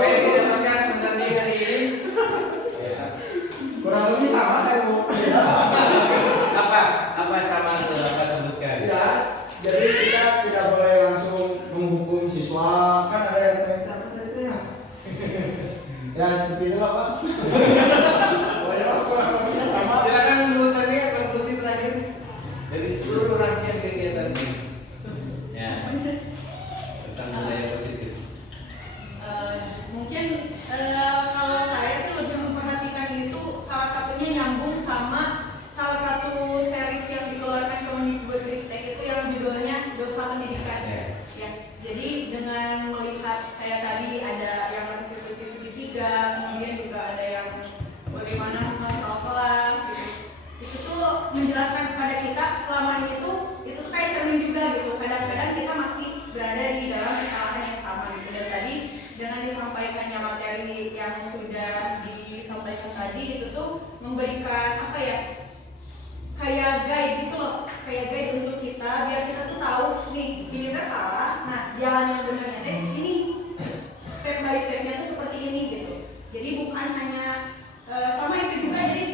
ayo kita makan Pak Sandi hari ini. Ya. Kurang lebih sama kayak Bu. Apa sama tuh? Apa sebutkan? Ya, jadi kita tidak boleh langsung menghukum siswa, kan ada yang ternyata apa tadi tuh ya. Ya seperti itu lah Pak. Pokoknya Pak, kurang lebihnya sama. Silakan mengucapkan konklusi terakhir dari seluruh rangkaian kegiatan ini. Ya, tentang budaya positif. Mungkin kalau saya sih lebih memperhatikan itu salah satunya nyambung sama salah satu series yang dikeluarkan Kemendikbudristek itu yang judulnya Dosa Pendidikan. Ya, jadi dengan melihat kayak tadi ada yang restitusi segitiga, kemudian juga ada yang bagaimana mengontrol kelas gitu. Itu tuh menjelaskan kepada kita selama ini tuh itu kayak cermin juga gitu. Kadang-kadang kita masih berada di dalam kesalahan yang sama gitu. Dan tadi dengan disampaikannya materi yang sudah disampaikan tadi itu tuh memberikan apa ya, kayak guide gitu loh, kayak guide untuk kita biar kita tuh tahu nih ini tuh salah, nah jalan yang benarnya deh ini step by stepnya tuh seperti ini gitu. Jadi bukan hanya sama itu juga, jadi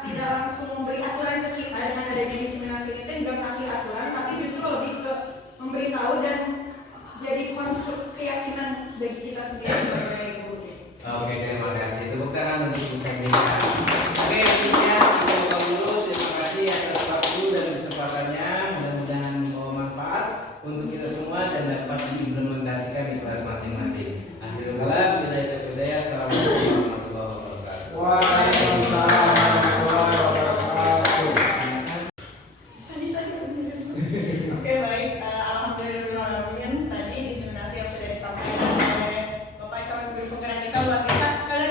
tidak langsung memberi aturan ke kita dengan adanya diseminasi itu juga kasih aturan, tapi justru lebih ke memberitahu dan jadi konstruk keyakinan bagi kita sendiri sebagai guru. Oke, terima kasih. Tepuk tangan untuk Bu Firda. Oke, intinya kita buka dulu. Terima kasih atas waktu dan kesempatannya. Mudah-mudahan membawa manfaat untuk kita semua dan dapat diimplementasikan di kelas masing-masing. Akhirul kalam, billahi taufiq. Assalamualaikum warahmatullahi wabarakatuh. Waalaikumsalam warahmatullahi wabarakatuh. Oke, baik, alhamdulillahirrahmanirrahim. Tadi diseminasi yang sudah disampaikan oleh Bapak calon guru penggerak kita luar biasa sekali.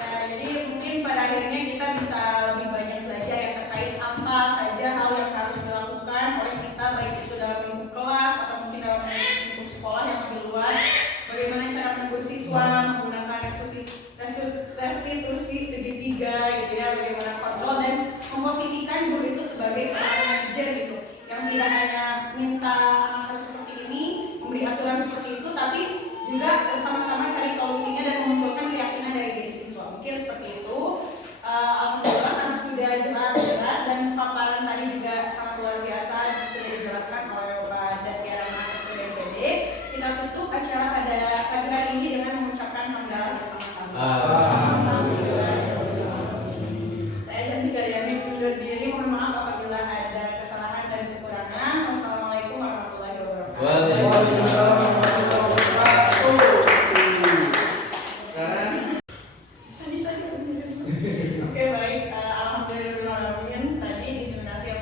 Ya, jadi mungkin pada akhirnya kita bisa lebih banyak belajar yang terkait apa saja hal yang harus dilakukan oleh kita, baik itu dalam lingkup kelas atau mungkin dalam lingkup sekolah yang lebih luas. Bagaimana cara menegur siswa menggunakan restitusi segitiga gitu ya, bagaimana kontrol dan memposisikan guru itu sebagai seorang manajer gitu, yang tidak hanya minta anak harus seperti ini, memberi aturan seperti itu, tapi juga bersama-sama cari solusinya dan memunculkan keyakinan dari diri siswa. Mungkin seperti itu. Alhamdulillah karena sudah jelas dan paparan tadi juga sangat luar biasa sudah dijelaskan oleh Bapak Datiara Mas BNPB. Kita tutup acara pada pagi hari ini dengan mengucapkan hamdalah bersama-sama. Saya Janti Karyani undur diri, mohon maaf apabila ada kesalahan dan kekurangan. Wassalamualaikum warahmatullahi wabarakatuh. Waalaikumsalam warahmatullahi wabarakatuh. Sekarang Oke, baik, alhamdulillahirrahmanirrahim. Tadi diseminasi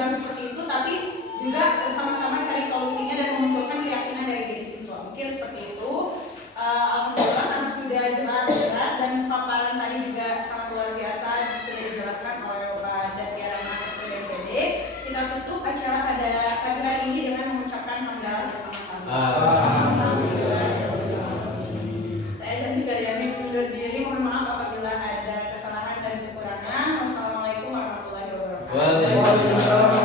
teguran seperti itu, tapi juga sama-sama cari solusinya dan memunculkan keyakinan dari diri siswa. Mungkin seperti itu. Alhamdulillah karena sudah jelas dan paparan tadi juga sangat luar biasa sudah dijelaskan oleh Pak Datiara SPDMPD. Kita tutup acara pada pagi hari ini dengan mengucapkan hamdalah bersama-sama. Saya dan Dikariani undur diri. Mohon maaf apabila ada kesalahan dan kekurangan. Wassalamualaikum warahmatullahi wabarakatuh. Waalaikumsalam.